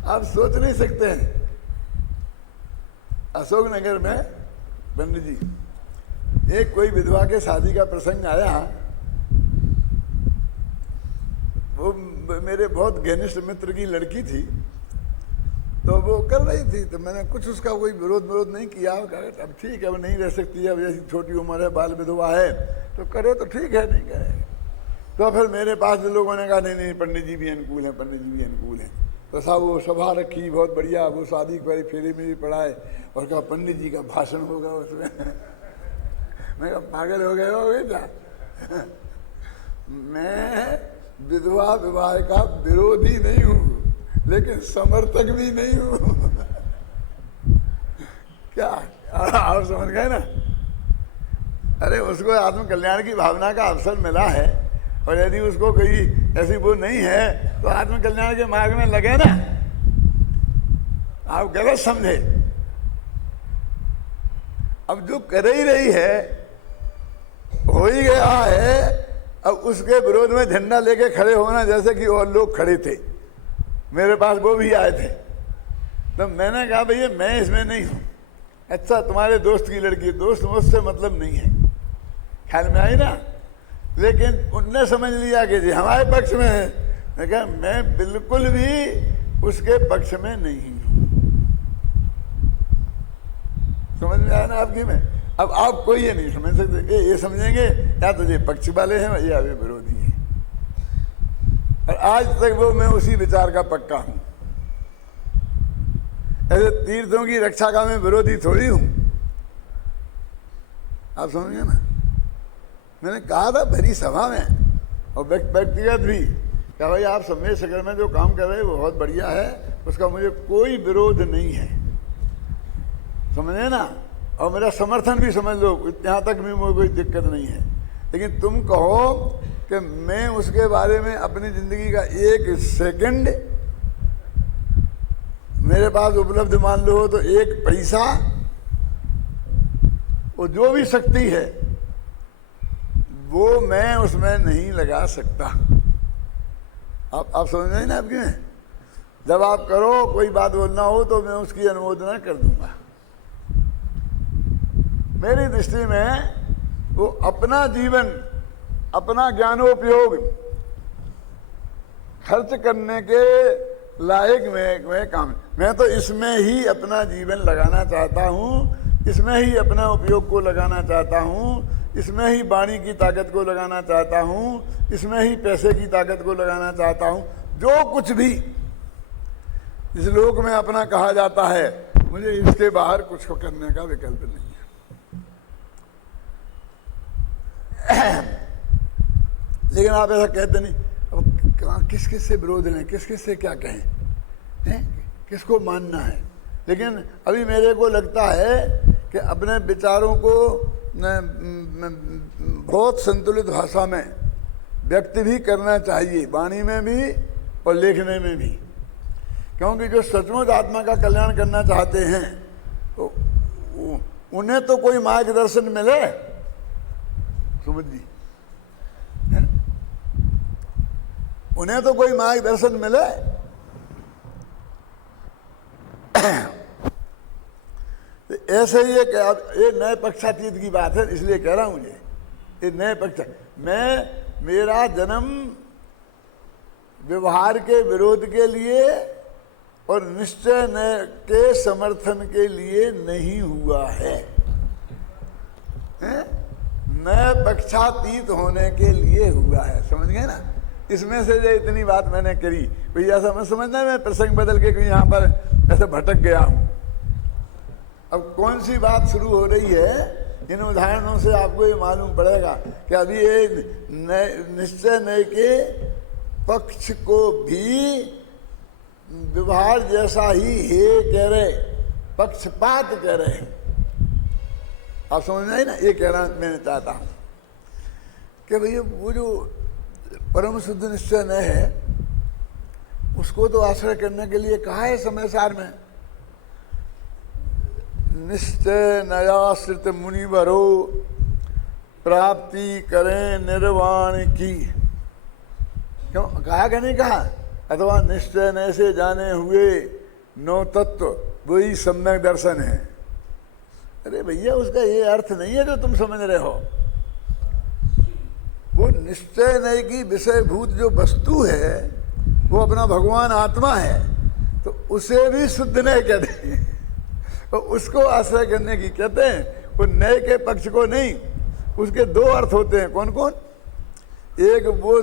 आप सोच नहीं सकते हैं। अशोकनगर में पंडित जी, एक कोई विधवा के शादी का प्रसंग आया, वो मेरे बहुत घनिष्ठ मित्र की लड़की थी, तो वो कर रही थी, तो मैंने कुछ उसका कोई विरोध नहीं किया। अब ठीक है, वो नहीं रह सकती है, अब जैसी छोटी उम्र है, बाल विधवा है, तो करे तो ठीक है, नहीं करे तो फिर मेरे पास लोगों ने कहा नहीं पंडित जी भी अनुकूल हैं, पंडित जी भी अनुकूल हैं। तो साहब वो सभा रखी बहुत बढ़िया, वो शादी के फेरे में भी पढ़ाए और कहा पंडित जी का भाषण होगा उसमें। मैं कहा पागल हो गए हो बेटा, मैं विधवा विवाह का विरोधी नहीं हूं, लेकिन समर्थक भी नहीं हूं। क्या आप समझ गए ना? अरे उसको आत्मकल्याण की भावना का अवसर मिला है, और यदि उसको कोई ऐसी वो नहीं है तो आत्मकल्याण के मार्ग में लगे ना। आप गलत समझे। अब जो कर ही रही है, हो ही गया है, अब उसके विरोध में झंडा लेके खड़े होना, जैसे कि और लोग खड़े थे, मेरे पास वो भी आए थे, तो मैंने कहा भैया मैं इसमें नहीं हूं। अच्छा तुम्हारे दोस्त की लड़की, दोस्त मुझसे मतलब नहीं है, ख्याल में आई ना? लेकिन उनने समझ लिया कि जी हमारे पक्ष में है। मैं कहा मैं बिल्कुल भी उसके पक्ष में नहीं हूं। समझ में आया ना आपकी? में अब आप कोई ये नहीं समझ सकते, ये समझेंगे या तो ये पक्ष वाले हैं या वे विरोधी हैं। और आज तक वो मैं उसी विचार का पक्का हूं। ऐसे तीर्थों की रक्षा का मैं विरोधी थोड़ी हूं। आप समझिए ना? मैंने कहा था भरी सभा में और व्यक्तिगत भी, क्या भाई आप समय शकर में जो काम कर रहे हैं वो बहुत बढ़िया है, उसका मुझे कोई विरोध नहीं है, समझे ना? और मेरा समर्थन भी समझ लो, यहाँ तक भी मुझे कोई दिक्कत नहीं है। लेकिन तुम कहो कि मैं उसके बारे में अपनी जिंदगी का एक सेकंड मेरे पास उपलब्ध मान लो तो एक पैसा, वो जो भी शक्ति है वो मैं उसमें नहीं लगा सकता। आप समझ रहे ना आपकी में? जब आप करो कोई बात बोलना हो तो मैं उसकी अनुमोदना कर दूंगा। मेरी दृष्टि में वो अपना जीवन, अपना ज्ञानोपयोग खर्च करने के लायक में काम, मैं तो इसमें ही अपना जीवन लगाना चाहता हूँ, इसमें ही अपना उपयोग को लगाना चाहता हूँ, इसमें ही वाणी की ताकत को लगाना चाहता हूँ, इसमें ही पैसे की ताकत को लगाना चाहता हूँ। जो कुछ भी इस लोक में अपना कहा जाता है, मुझे इसके बाहर कुछ को करने का विकल्प नहीं है। लेकिन आप ऐसा कहते नहीं। अब किस किस से विरोध लें, किस किस से क्या कहें, हैं? किसको मानना है? लेकिन अभी मेरे को लगता है कि अपने विचारों को बहुत संतुलित भाषा में व्यक्त भी करना चाहिए, वाणी में भी और लेखने में भी। क्योंकि जो सचमुच आत्मा का कल्याण करना चाहते हैं तो उन्हें तो कोई मार्गदर्शन मिले, समझ ली, उन्हें तो कोई मार्गदर्शन मिले। तो ऐसे ही ये नए पक्षातीत की बात है, इसलिए कह रहा हूं मुझे ये नए पक्ष। मेरा जन्म व्यवहार के विरोध के लिए और निश्चय के समर्थन के लिए नहीं हुआ है, नए पक्षातीत होने के लिए हुआ है। समझ गए ना? इसमें से जो इतनी बात मैंने करी, कोई ऐसा मत समझना मैं प्रसंग बदल के कहीं यहाँ पर ऐसे भटक गया हूँ। अब कौन सी बात शुरू हो रही है, इन उदाहरणों से आपको ये मालूम पड़ेगा कि अभी ये निश्चय नए के पक्ष को भी व्यवहार जैसा ही हे कह रहे, पक्षपात कह रहे हैं। आप समझ रहे ना? ये कहना मैं चाहता हूं कि भैया वो जो परम शुद्ध निश्चय न है, उसको तो आश्रय करने के लिए कहा है समय सार में, निश्चय नयाश्रित मुनिवरो प्राप्ति करें निर्वाण की। क्यों कहा कि नहीं कहा? अथवा निश्चय न से जाने हुए नौ तत्व वही सम्यक दर्शन है। अरे भैया उसका ये अर्थ नहीं है जो तुम समझ रहे हो। वो निश्चय नय की विषयभूत जो वस्तु है वो अपना भगवान आत्मा है, तो उसे भी शुद्ध नय कहते हैं, तो उसको आश्रय करने की कहते हैं। वो नय के पक्ष को नहीं, उसके दो अर्थ होते हैं। कौन कौन? एक वो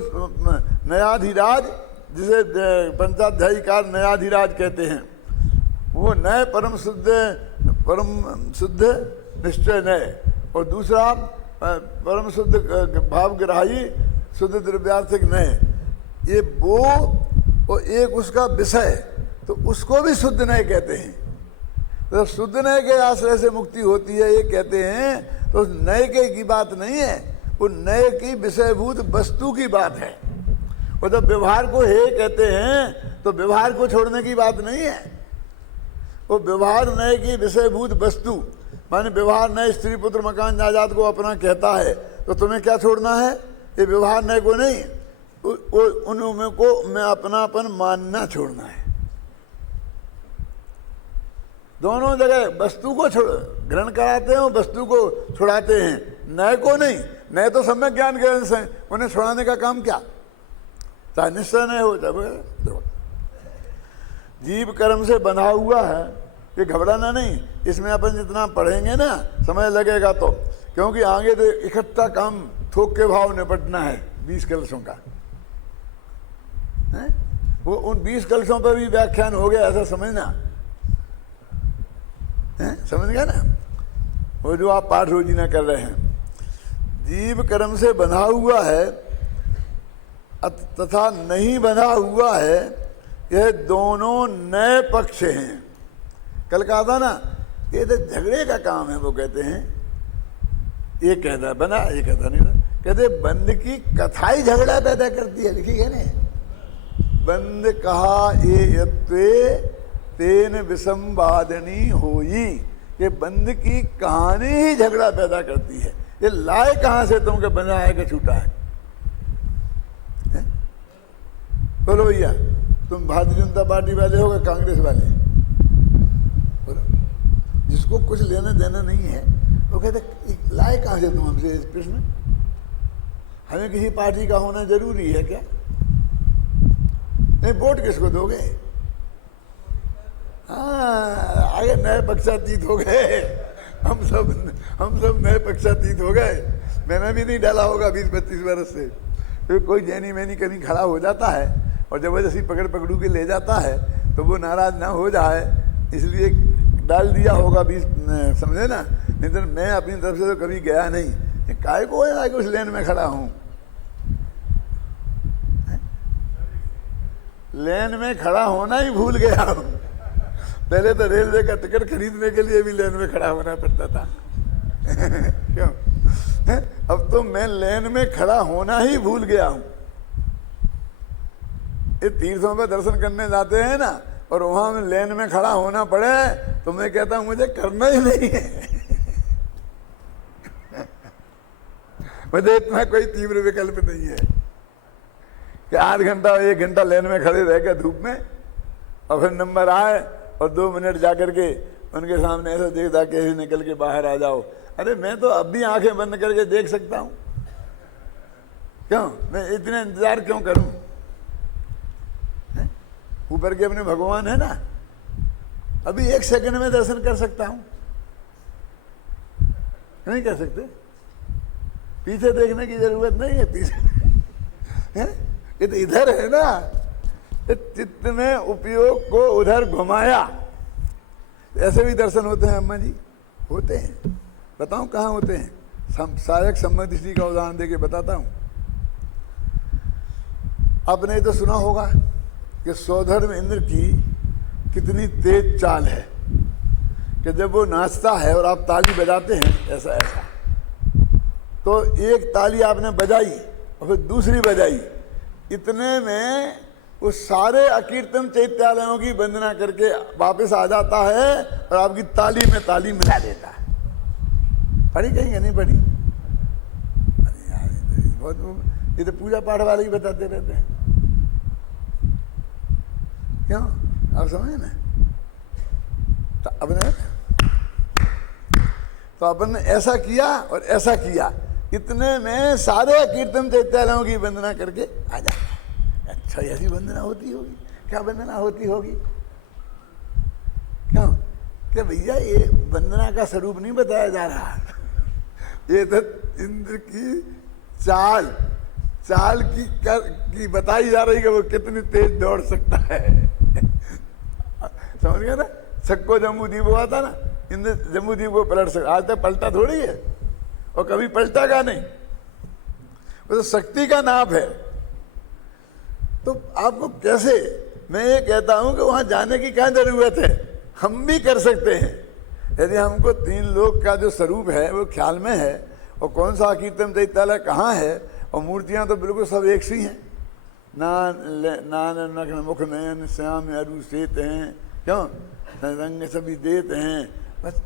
नयाधिराज, जिसे पंचाध्यायीकार नयाधिराज कहते हैं, वो नय परम शुद्ध निश्चय नय, और दूसरा परम शुद्ध भावग्राही शुद्ध द्रव्यार्थिक नय। ये वो और एक उसका विषय, तो उसको भी शुद्ध नय कहते हैं। तो शुद्ध नय के आश्रय से मुक्ति होती है ये कहते हैं, तो नय के की बात नहीं है, वो नय की विषयभूत वस्तु की बात है। और जब व्यवहार को हे कहते हैं तो व्यवहार को छोड़ने की बात नहीं है। वो व्यवहार नय की विषयभूत वस्तु, माने व्यवहार नय स्त्री पुत्र मकान जायदाद को अपना कहता है, तो तुम्हें क्या छोड़ना है? ये व्यवहार नय को नहीं, उनमें को मैं अपनापन मानना छोड़ना है। दोनों जगह वस्तु को ग्रहण कराते हैं, वस्तु को छुड़ाते हैं, नय को नहीं। नय तो सम्यक ज्ञान के अंश है, उन्हें छुड़ाने का काम क्या? चाहे निश्चय नहीं हो, जब जीव कर्म से बंधा हुआ है, ये घबराना नहीं। इसमें अपन जितना पढ़ेंगे ना समय लगेगा तो, क्योंकि आगे तो इकट्ठा काम थोक के भाव निपटना है 20 कलशों का है? वो उन 20 कलशों पर भी व्याख्यान हो गया, ऐसा समझना है? समझ गया ना? वो जो आप पाठ रोजीना कर रहे हैं, जीव कर्म से बंधा हुआ है तथा नहीं बंधा हुआ है, यह दोनों नए पक्ष हैं। कल कहा था ना, ये तो झगड़े का काम है। वो कहते हैं, ये कहता बना, ये कहता नहीं बना। कहते बंद की कथा ही झगड़ा पैदा करती है, लिखी है ना। बंद कहा ये यत्वे तेन विसंवादनी होई, ये बंद की कहानी ही झगड़ा पैदा करती है। ये लाए कहां से तुमके बनाए के छूटा है? बोलो भैया, तुम भारतीय जनता पार्टी वाले हो कि कांग्रेस वाले? बोलो। जिसको कुछ लेना देना नहीं है वो कहते लाए कहां से तुम हमसे इस प्रश्न? हमें किसी पार्टी का होना जरूरी है क्या? नहीं, वोट किसको दोगे? हाँ, आगे नए पक्षातीत हो गए, हम सब नए पक्षातीत हो गए। मैंने भी नहीं डाला होगा 20-25 वर्ष से। तो कोई जैनी मैनी कहीं खड़ा हो जाता है और जबरदस्ती पकड़ू के ले जाता है तो वो नाराज ना हो जाए इसलिए डाल दिया होगा 20, समझे ना? नहीं तो मैं अपनी तरफ से तो कभी गया नहीं। काय को है कि उस लेन में खड़ा हूं? लेन में खड़ा होना ही भूल गया हूं। पहले तो रेलवे का टिकट खरीदने के लिए भी लेन में खड़ा होना पड़ता था। क्यों? अब तो मैं लेन में खड़ा होना ही भूल गया हूं। ये तीर्थों पे दर्शन करने जाते हैं ना और वहां में लेन में खड़ा होना पड़े तो मैं कहता हूं मुझे करना ही नहीं है। मुझे इतना कोई तीव्र विकल्प नहीं है कि 8 घंटा 1 घंटा लेन में खड़े रह गए धूप में और फिर नंबर आए और 2 मिनट जाकर के उनके सामने ऐसा देखता कैसे निकल के बाहर आ जाओ। अरे मैं तो अब भी आंखें बंद करके देख सकता हूं। क्यों मैं इतना इंतजार क्यों करूं? ऊपर के अपने भगवान है ना, अभी 1 सेकंड में दर्शन कर सकता हूं। नहीं कर सकते? पीछे देखने की जरूरत नहीं है। पीछे है? ये तो इधर है ना। चित्त में उपयोग को उधर घुमाया। ऐसे भी दर्शन होते हैं अम्मा जी, होते हैं। बताऊं कहाँ होते हैं? सहायक संबंध स्त्री का उदाहरण देके बताता हूं। आपने तो सुना होगा कि सौधर्म इंद्र की कितनी तेज चाल है कि जब वो नाचता है और आप ताली बजाते हैं ऐसा ऐसा, तो एक ताली आपने बजाई और फिर दूसरी बजाई, इतने में वो सारे अकीर्तन चैत्यालयों की वंदना करके वापस आ जाता है और आपकी ताली में ताली मिला देता है। पढ़ी कहीं नहीं पढ़ी? बहुत, ये तो पूजा पाठ वाले ही बताते रहते हैं। क्यों? आप समझे ना? तो अपन ने ऐसा किया और ऐसा किया, इतने में सारे कीर्तन चैत्यालयों की वंदना करके आ जाता है। अच्छा, ऐसी वंदना होती होगी? क्या वंदना होती होगी? क्यों? कि भैया ये वंदना का स्वरूप नहीं बताया जा रहा, ये तो इंद्र की चाल की बताई जा रही है कि वो कितनी तेज दौड़ सकता है। समझ गया ना? सक्को जम्बूद्वीप हुआ था ना, इंद्र जम्बूद्वीप को पलट सकता। आज तक पलटा थोड़ी है और कभी पलटागा नहीं। वो तो शक्ति का नाप है। तो आपको कैसे, मैं ये कहता हूं कि वहां जाने की क्या जरूरत है? हम भी कर सकते हैं यदि हमको 3 लोक का जो स्वरूप है वो ख्याल में है और कौन सा कीर्तन चैत्यालय कहाँ है, और मूर्तियां तो बिल्कुल सब एक सी हैं। नान नखन मुख नयन श्याम अरु सेत हैं, क्यों रंग सभी देते हैं। बस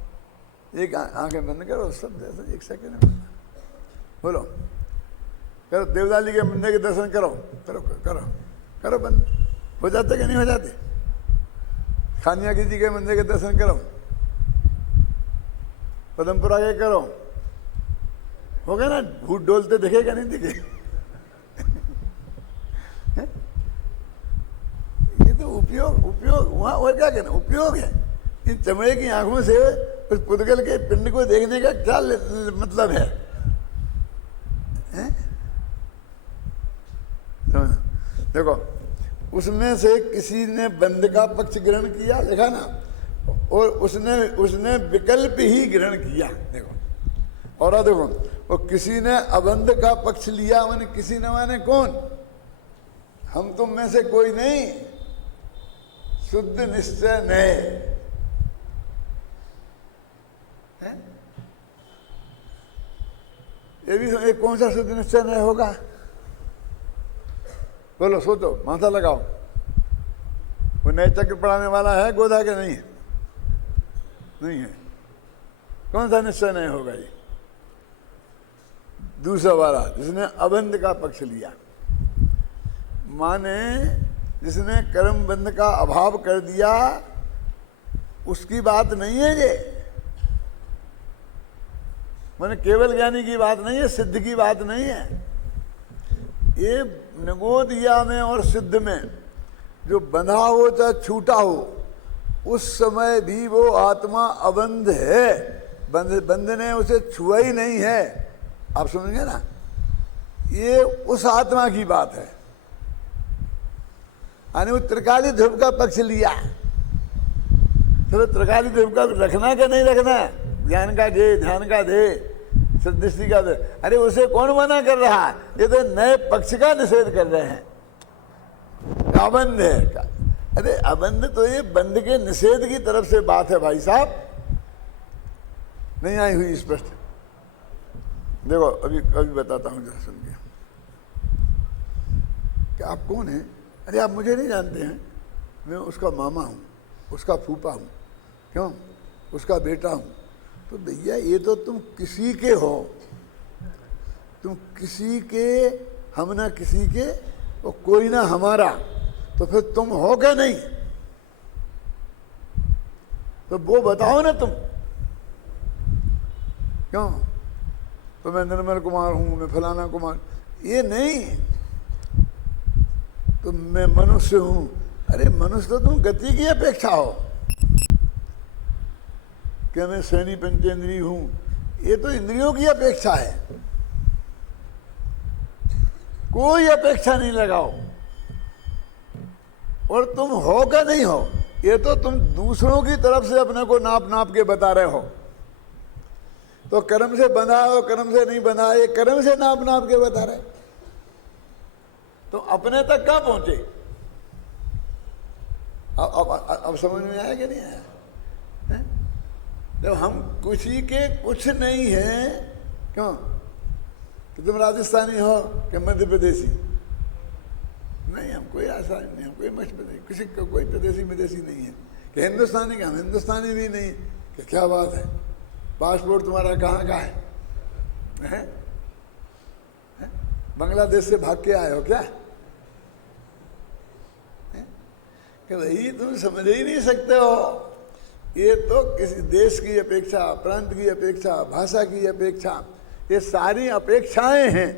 एक आंखें बंद करो, सब दर्शन 1 सेकंड में बोलो। करो देवदाली के मंदिर के दर्शन करो, करो करो करो, बंद हो जाते कि नहीं हो जाते? खानिया जी के मंदिर के दर्शन करो, पदमपुरा के करो, हो गया ना? भूत डोलते दिखेगा नहीं दिखे? ये तो उपयोग वहां, और क्या कहना? उपयोग है। इन चमड़े की आंखों से उस पुद्गल के पिंड को देखने का क्या मतलब है? देखो, उसमें से किसी ने बंद का पक्ष ग्रहण किया, देखा ना, और उसने विकल्प ही ग्रहण किया। देखो, और देखो, और किसी ने अबंध का पक्ष लिया, माने किसी ने, माने कौन? हम तुम में से कोई नहीं, शुद्ध निश्चय नए। ये भी कौन सा शुद्ध निश्चय नए होगा? बोलो, सोचो, माथा लगाओ। वो नए चक्र पढ़ाने वाला है गोदा के? नहीं है, नहीं है। कौन सा निश्चय नहीं होगा ये? दूसरा वाला जिसने अबंध का पक्ष लिया, माने जिसने कर्म बंध का अभाव कर दिया, उसकी बात नहीं है ये। माने केवल ज्ञानी की बात नहीं है, सिद्ध की बात नहीं है। ये निगोदिया में और सिद्ध में जो बंधा हो चाहे छूटा हो, उस समय भी वो आत्मा अबंध है, बंध ने उसे छुआ ही नहीं है। आप सुनेंगे ना, ये उस आत्मा की बात है। यानी वो त्रिकाली ध्रुव का पक्ष लिया। चलो त्रिकाली ध्रुव का रखना क्या नहीं रखना, ज्ञान का दे, ध्यान का दे, सदृष्टि का दे, अरे उसे कौन मना कर रहा है? ये तो नए पक्ष का निषेध कर रहे हैं। अबंध है, अरे अबंध तो ये बंध के निषेध की तरफ से बात है भाई साहब, नहीं आई हुई स्पष्ट। देखो अभी बताता हूं जरा सुन के। क्या आप कौन हैं? अरे आप मुझे नहीं जानते हैं, मैं उसका मामा हूं, उसका फूफा हूं। क्यों? उसका बेटा हूं। तो भैया ये तो तुम किसी के हो, तुम किसी के, हम ना किसी के और कोई ना हमारा, तो फिर तुम हो क्या नहीं? तो वो बताओ ना तुम। क्यों? तो मैं निर्मल कुमार हूं, मैं फलाना कुमार, ये नहीं। तो मैं मनुष्य हूं, अरे मनुष्य तो तुम गति की अपेक्षा हो। क्या मैं सैनी पंचेंद्रिय हूं, ये तो इंद्रियों की अपेक्षा है। कोई अपेक्षा नहीं लगाओ। और तुम हो क्या नहीं हो, ये तो तुम दूसरों की तरफ से अपने को नाप नाप के बता रहे हो। तो कर्म से बंधा हो, कर्म से नहीं बंधा, ये कर्म से नाप नाप के बता रहे। तो अपने तक कहाँ पहुंचे? अब समझ में आया कि नहीं आया? जब हम किसी के कुछ नहीं है, क्यों कि तुम राजस्थानी हो कि मध्य प्रदेशी? नहीं, हम कोई राजस्थानी नहीं, हम कोई मध्य प्रदेश, किसी का कोई प्रदेशी विदेशी नहीं है। कि हिंदुस्तानी का, हम हिंदुस्तानी भी नहीं। कि क्या बात है, पासपोर्ट तुम्हारा कहाँ का है? बांग्लादेश से भाग के आए हो क्या? कि भाई तुम समझ ही नहीं सकते हो। ये तो किसी देश की अपेक्षा, प्रांत की अपेक्षा, भाषा की अपेक्षा, ये सारी अपेक्षाएं हैं।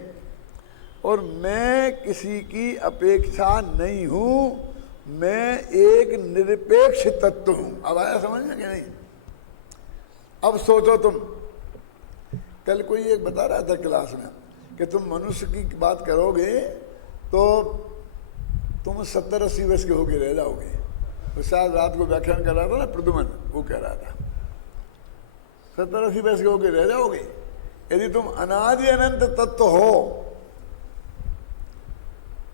और मैं किसी की अपेक्षा नहीं हूं, मैं एक निरपेक्ष तत्व हूं। अब आया समझ में कि नहीं? अब सोचो तुम, कल कोई एक बता रहा था क्लास में कि तुम मनुष्य की बात करोगे तो तुम 70-80 वर्ष के होके रह जाओगे। तो शायद रात को व्याख्यान कर रहा था ना प्रदुमन, वो कह रहा था 70-80 वर्ष के होके रह जाओगे यदि तुम अनादि अनंत तत्व हो।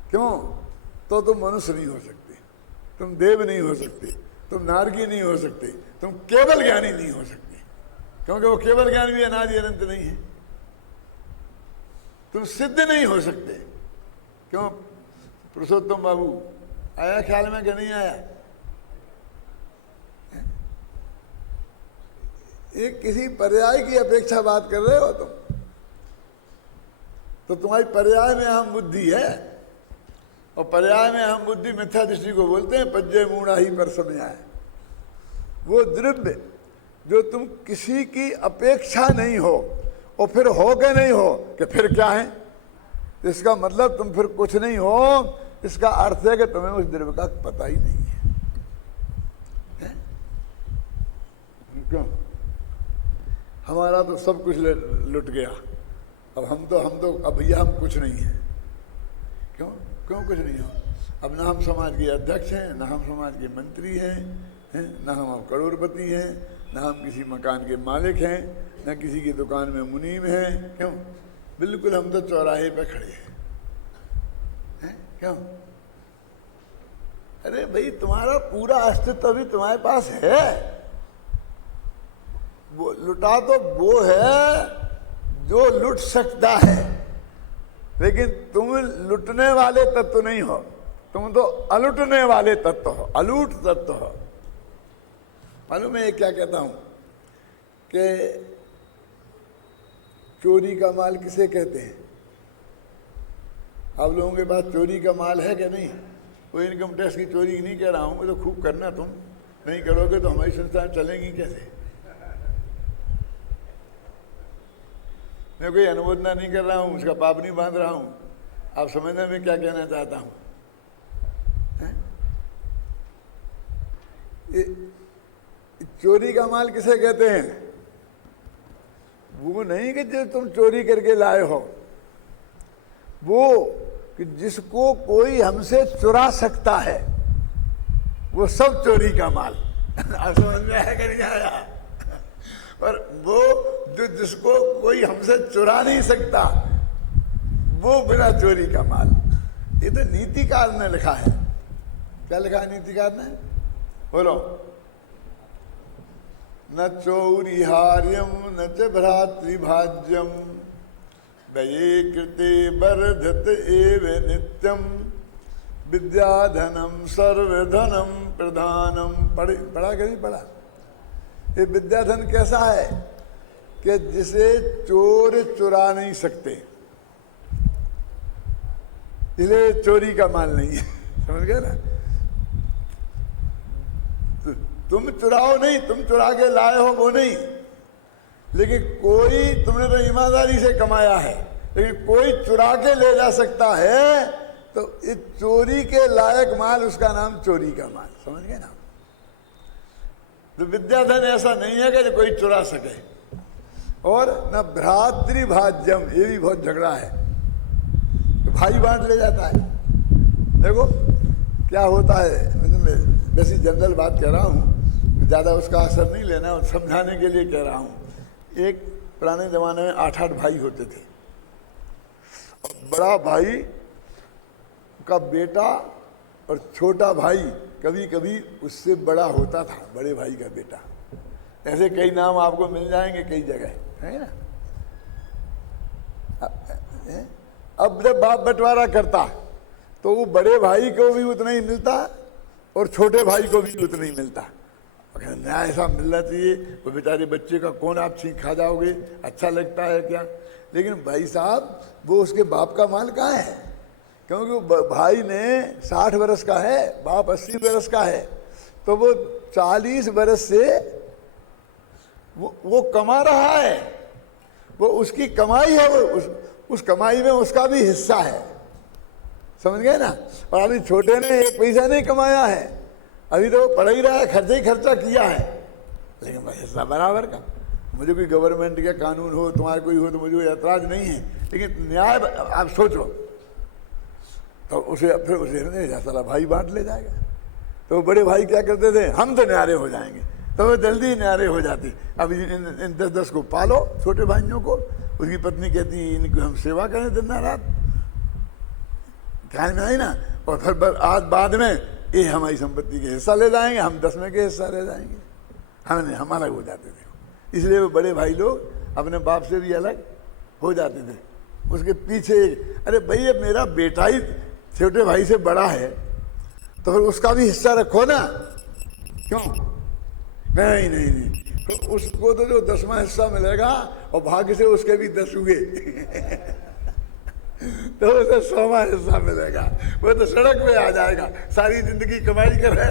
क्यों? तो तुम मनुष्य नहीं हो सकते, तुम देव नहीं हो सकते, तुम नारकी नहीं हो सकते, तुम केवल ज्ञानी नहीं हो सकते। क्योंकि वो केवल ज्ञान भी अनादि अनंत नहीं है। तुम सिद्ध नहीं हो सकते। क्यों? पुरुषोत्तम बाबू आया ख्याल में कि नहीं आया? ये किसी पर्याय की अपेक्षा बात कर रहे हो तुम। तो तुम्हारी पर्याय में अहम बुद्धि है, और पर्याय में अहम बुद्धि मिथ्या दृष्टि को बोलते हैं। पज्जे मूढ़ा ही पर समय आए। वो द्रव्य जो तुम किसी की अपेक्षा नहीं हो, और फिर हो के नहीं हो कि फिर क्या है? इसका मतलब तुम फिर कुछ नहीं हो। इसका अर्थ है कि तुम्हें उस द्रव्य का पता ही नहीं है? क्यों? हमारा तो सब कुछ लुट गया। अब हम तो अब भैया हम कुछ नहीं है। क्यों कुछ नहीं हो? अब ना हम समाज के अध्यक्ष हैं, ना हम समाज के मंत्री हैं, ना हम अब करोड़पति हैं, ना हम किसी मकान के मालिक हैं, ना किसी की दुकान में मुनीम हैं। क्यों? बिल्कुल हम तो चौराहे पे खड़े हैं। क्यों? अरे भाई तुम्हारा पूरा अस्तित्व अभी तुम्हारे पास है। वो लुटा तो वो है जो लुट सकता है, लेकिन तुम लुटने वाले तत्व नहीं हो। तुम तो अलुटने वाले तत्व हो, अलूट तत्व हो। मालूम है क्या कहता हूं कि चोरी का माल किसे कहते हैं? आप लोगों के पास चोरी का माल है क्या? नहीं। वो इनकम टैक्स की चोरी नहीं कह रहा हूँ, वो तो खूब करना, तुम नहीं करोगे तो हमारी संस्थाएं चलेंगी कैसे? मैं कोई अनुमोदना नहीं कर रहा हूँ, उसका पाप नहीं बांध रहा हूँ। आप समझना मैं क्या कहना चाहता हूँ। चोरी का माल किसे कहते हैं? वो नहीं कि जो तुम चोरी करके लाए हो, वो कि जिसको कोई हमसे चुरा सकता है, वो सब चोरी का माल। आप समझ में आया कि नहीं आया? और वो जो जिसको कोई हमसे चुरा नहीं सकता, वो बिना चोरी का माल। ये तो नीतिकार ने लिखा है। क्या लिखा है नीतिकार ने? बोलो। न चौरिहार्यम न च भ्रातृभाज्यम व्यये कृते वर्धत एव नित्यम विद्याधनम सर्वधनम प्रधानम। पढ़ा कि नहीं पढ़ा? ये विद्याधन कैसा है कि जिसे चोर चुरा नहीं सकते, इसलिए चोरी का माल नहीं है। समझ गए ना? तुम चुराओ नहीं, तुम चुरा के लाए हो वो नहीं, लेकिन कोई, तुमने तो ईमानदारी से कमाया है, लेकिन कोई चुरा के ले जा सकता है, तो इस चोरी के लायक माल, उसका नाम चोरी का माल। समझ गए ना? तो विद्याधन ऐसा नहीं है कि कोई चुरा सके। और न भ्रातृभाज्यम, ये भी बहुत झगड़ा है, तो भाई बांट ले जाता है। देखो क्या होता है, वैसी जनरल बात कह रहा हूँ, ज़्यादा उसका असर नहीं लेना, और समझाने के लिए कह रहा हूँ। एक पुराने ज़माने में 8-8 भाई होते थे। बड़ा भाई का बेटा और छोटा भाई कभी कभी उससे बड़ा होता था, बड़े भाई का बेटा। ऐसे कई नाम आपको मिल जाएंगे कई जगह, है ना? अब जब बाप बंटवारा करता तो वो बड़े भाई को भी उतना ही मिलता और छोटे भाई को भी उतना ही मिलता। न्याय ऐसा मिलना चाहिए। वो बेचारे बच्चे का कौन आप छींक खा जाओगे, अच्छा लगता है क्या? लेकिन भाई साहब, वो उसके बाप का माल कहाँ है? क्योंकि वो भाई ने 60 वर्ष का है, बाप 80 वर्ष का है, तो वो 40 वर्ष से वो कमा रहा है, वो उसकी कमाई है, वो उस कमाई में उसका भी हिस्सा है। समझ गए ना? और अभी छोटे ने एक पैसा नहीं कमाया है, अभी तो पढ़ ही रहा है, खर्चा ही खर्चा किया है, लेकिन हिस्सा बराबर का। मुझे कोई गवर्नमेंट का कानून हो, तुम्हारे कोई हो, तो मुझे एतराज नहीं है, लेकिन न्याय आप सोचो, तो उसे फिर उसे नहीं साला भाई बांट ले जाएगा। तो बड़े भाई क्या करते थे, हम तो न्यारे हो जाएंगे, तो वो जल्दी न्यारे हो जाती। अब इन 10-10 को पालो, छोटे भाइयों को। उसकी पत्नी कहती इनको हम सेवा करें दिन रात, ध्यान में आई ना? और फिर आज बाद में ये हमारी संपत्ति के हिस्सा ले जाएंगे, हम 10 में के हिस्सा ले जाएंगे, हमने हमारा हो जाते थे। इसलिए वो बड़े भाई लोग अपने बाप से भी अलग हो जाते थे। उसके पीछे, अरे भाई अब मेरा बेटा ही छोटे भाई से बड़ा है, तो फिर उसका भी हिस्सा रखो ना। क्यों? नहीं नहीं नहीं, तो उसको तो जो 10वां हिस्सा मिलेगा, और भाग्य से उसके भी 10 हुए तो उसे 100वां हिस्सा मिलेगा। वो तो सड़क पे आ जाएगा, सारी जिंदगी कमाई करे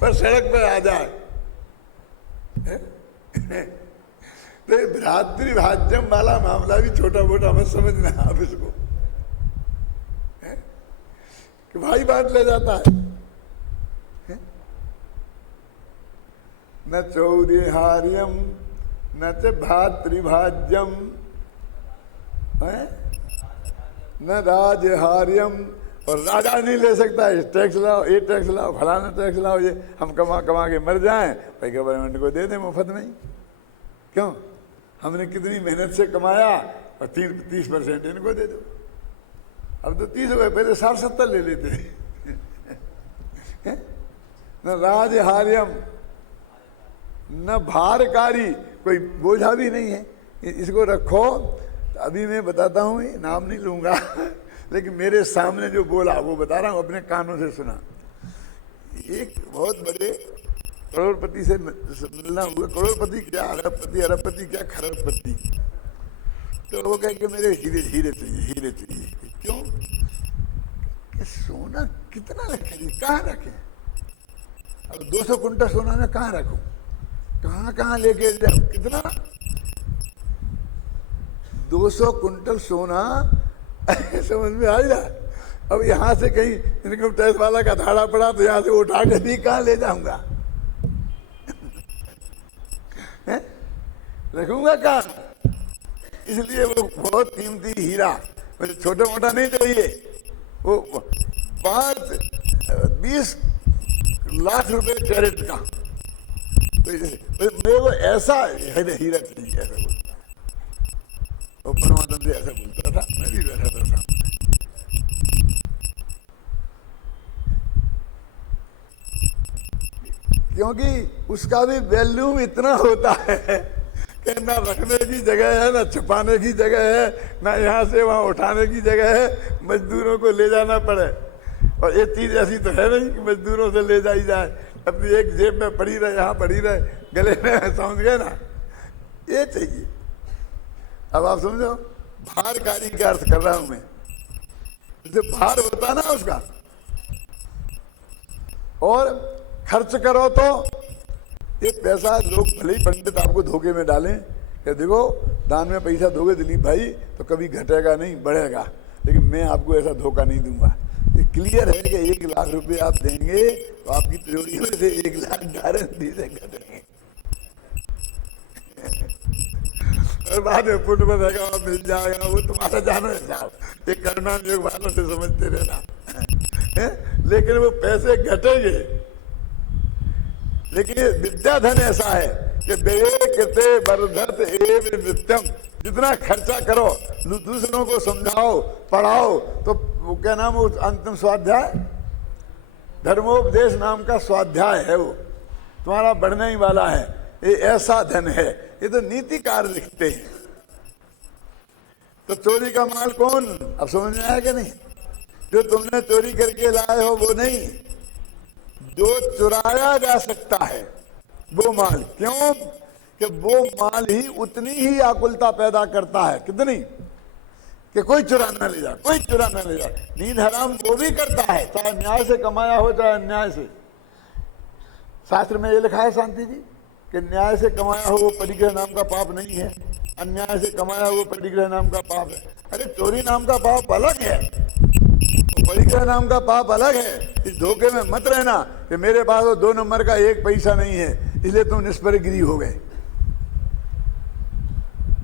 पर सड़क पे आ जाए। तो भ्रातृभाज्यम वाला मामला भी छोटा मोटा मत समझना आप इसको, कि भाई बांट ले जाता है। न चौरिहार्यम न च भ्रातृभाज्यम न राजहार्यम, और राजा नहीं ले सकता है। टैक्स लाओ, ये टैक्स लाओ, फलाना टैक्स लाओ, ये हम कमा कमा के मर जाएं, भाई गवर्नमेंट को दे दें मुफ्त में ही। क्यों? हमने कितनी मेहनत से कमाया, और 30% इनको दे दो। अब तो 30 हो गए, पहले 60-70 ले लेते न राजहार्यम न भारकारी, कोई बोझा भी नहीं है। इसको रखो। अभी मैं बताता हूँ, नाम नहीं लूँगा लेकिन मेरे सामने जो बोला वो बता रहा हूँ, अपने कानों से सुना। एक बहुत बड़े करोड़पति से मिलना हुआ, करोड़पति क्या, अरबपति, अरबपति क्या, खरबपति। तो वो कहे कि मेरे हीरे हीरे चाहिए, हीरे चाहिए। क्यों? कि सोना कितना रखें, कहाँ रखें? अब 200 कुंटल सोना में कहाँ रखूं, कहाँ कहाँ लेके जाऊं, कितना? 200 कुंटल सोना समझ में आ रहा। अब यहाँ से कहीं इनकम टैक्स वाला का धाड़ा पड़ा तो यहाँ से उठा के भी कहाँ ले जाऊंगा? रखूंगा कहाँ? इसलिए वो बहुत कीमती हीरा, मुझे छोटा मोटा नहीं चाहिए, वो 20 लाख रुपए कैरेट का। तो मेरे को ऐसा हीरा चाहिए, ऐसा बोलता। वो परमानंद से ऐसा बोलता था, मैं भी बैठा था सामने। क्योंकि उसका भी वैल्यू इतना होता है कि ना रखने की जगह है, ना छुपाने की जगह है, ना यहाँ से वहाँ उठाने की जगह है, मजदूरों को ले जाना पड़े। और ये चीज ऐसी तो है नहीं कि मजदूरों से ले जाई जाए, अपनी एक जेब में पड़ी रहे, यहाँ पड़ी रहे, गले में, समझ गए ना? ये चाहिए। अब आप समझो, भारकारी का अर्थ कर रहा हूं मैं, जो भार होता ना उसका। और खर्च करो तो ये पैसा लोग भले ही पंडित आपको धोखे में डालें कि देखो दान में पैसा दोगे दिलीप भाई तो कभी घटेगा नहीं, बढ़ेगा, लेकिन मैं आपको ऐसा धोखा नहीं दूंगा। ये क्लियर है कि 1 लाख रुपए आप देंगे तो आपकी तिजोरी में से 1 लाख गारंटी से घटेंगे। और बाद में पुण्य बनेगा और मिल जाएगा, वो तुम्हारा जानो है साहब, ये करुणा योग वालों से समझते रहना। लेकिन वो पैसे घटेंगे। लेकिन ये विद्याधन ऐसा है कि व्यये कृते वर्धत एव नित्यम, जितना खर्चा करो, दूसरों को समझाओ, पढ़ाओ, तो वो क्या नाम, उस अंतिम स्वाध्याय, धर्मोपदेश नाम का स्वाध्याय है, वो तुम्हारा बढ़ने ही वाला है। ये ऐसा धन है। ये तो नीतिकार लिखते हैं। तो चोरी का माल कौन, अब समझ में आया कि नहीं? जो तुमने चोरी करके लाए हो वो नहीं, जो चुराया जा सकता है वो माल। क्यों? कि वो माल ही उतनी ही आकुलता पैदा करता है। कितनी? कि कोई चुरा न ले जाए, कोई चुरा न ले जाए। नींद हराम वो भी करता है, चाहे न्याय से कमाया हो चाहे अन्याय से। शास्त्र में ये लिखा है शांति जी कि न्याय से कमाया हो वो परिग्रह नाम का पाप नहीं है, अन्याय से कमाया हो वो परिग्रह नाम का पाप है। अरे चोरी नाम का पाप अलग है, परिग्रह नाम का पाप अलग है। इस धोखे में मत रहना कि मेरे पास तो 2 नंबर का 1 पैसा नहीं है इसलिए तुम निष्परिग्रही हो गए।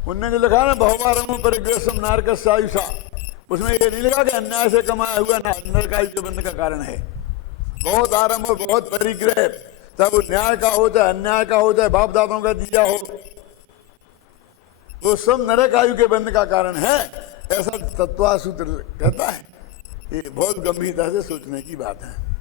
उनने जो लिखा ना बहुवारम परिग्रह नारकस आयुषा, उसमें ये नहीं लिखा कि अन्याय से कमाया हुआ ना नरकायु के बंधन का कारण है। बहुत आरंभ, बहुत परिग्रह, चाहे वो न्याय का हो चाहे अन्याय का हो चाहे बाप दादों का दिया हो, वो सब नरक आयु के बंध का कारण है, ऐसा तत्वा सूत्र कहता है। ये बहुत गंभीरता से सोचने की बात है।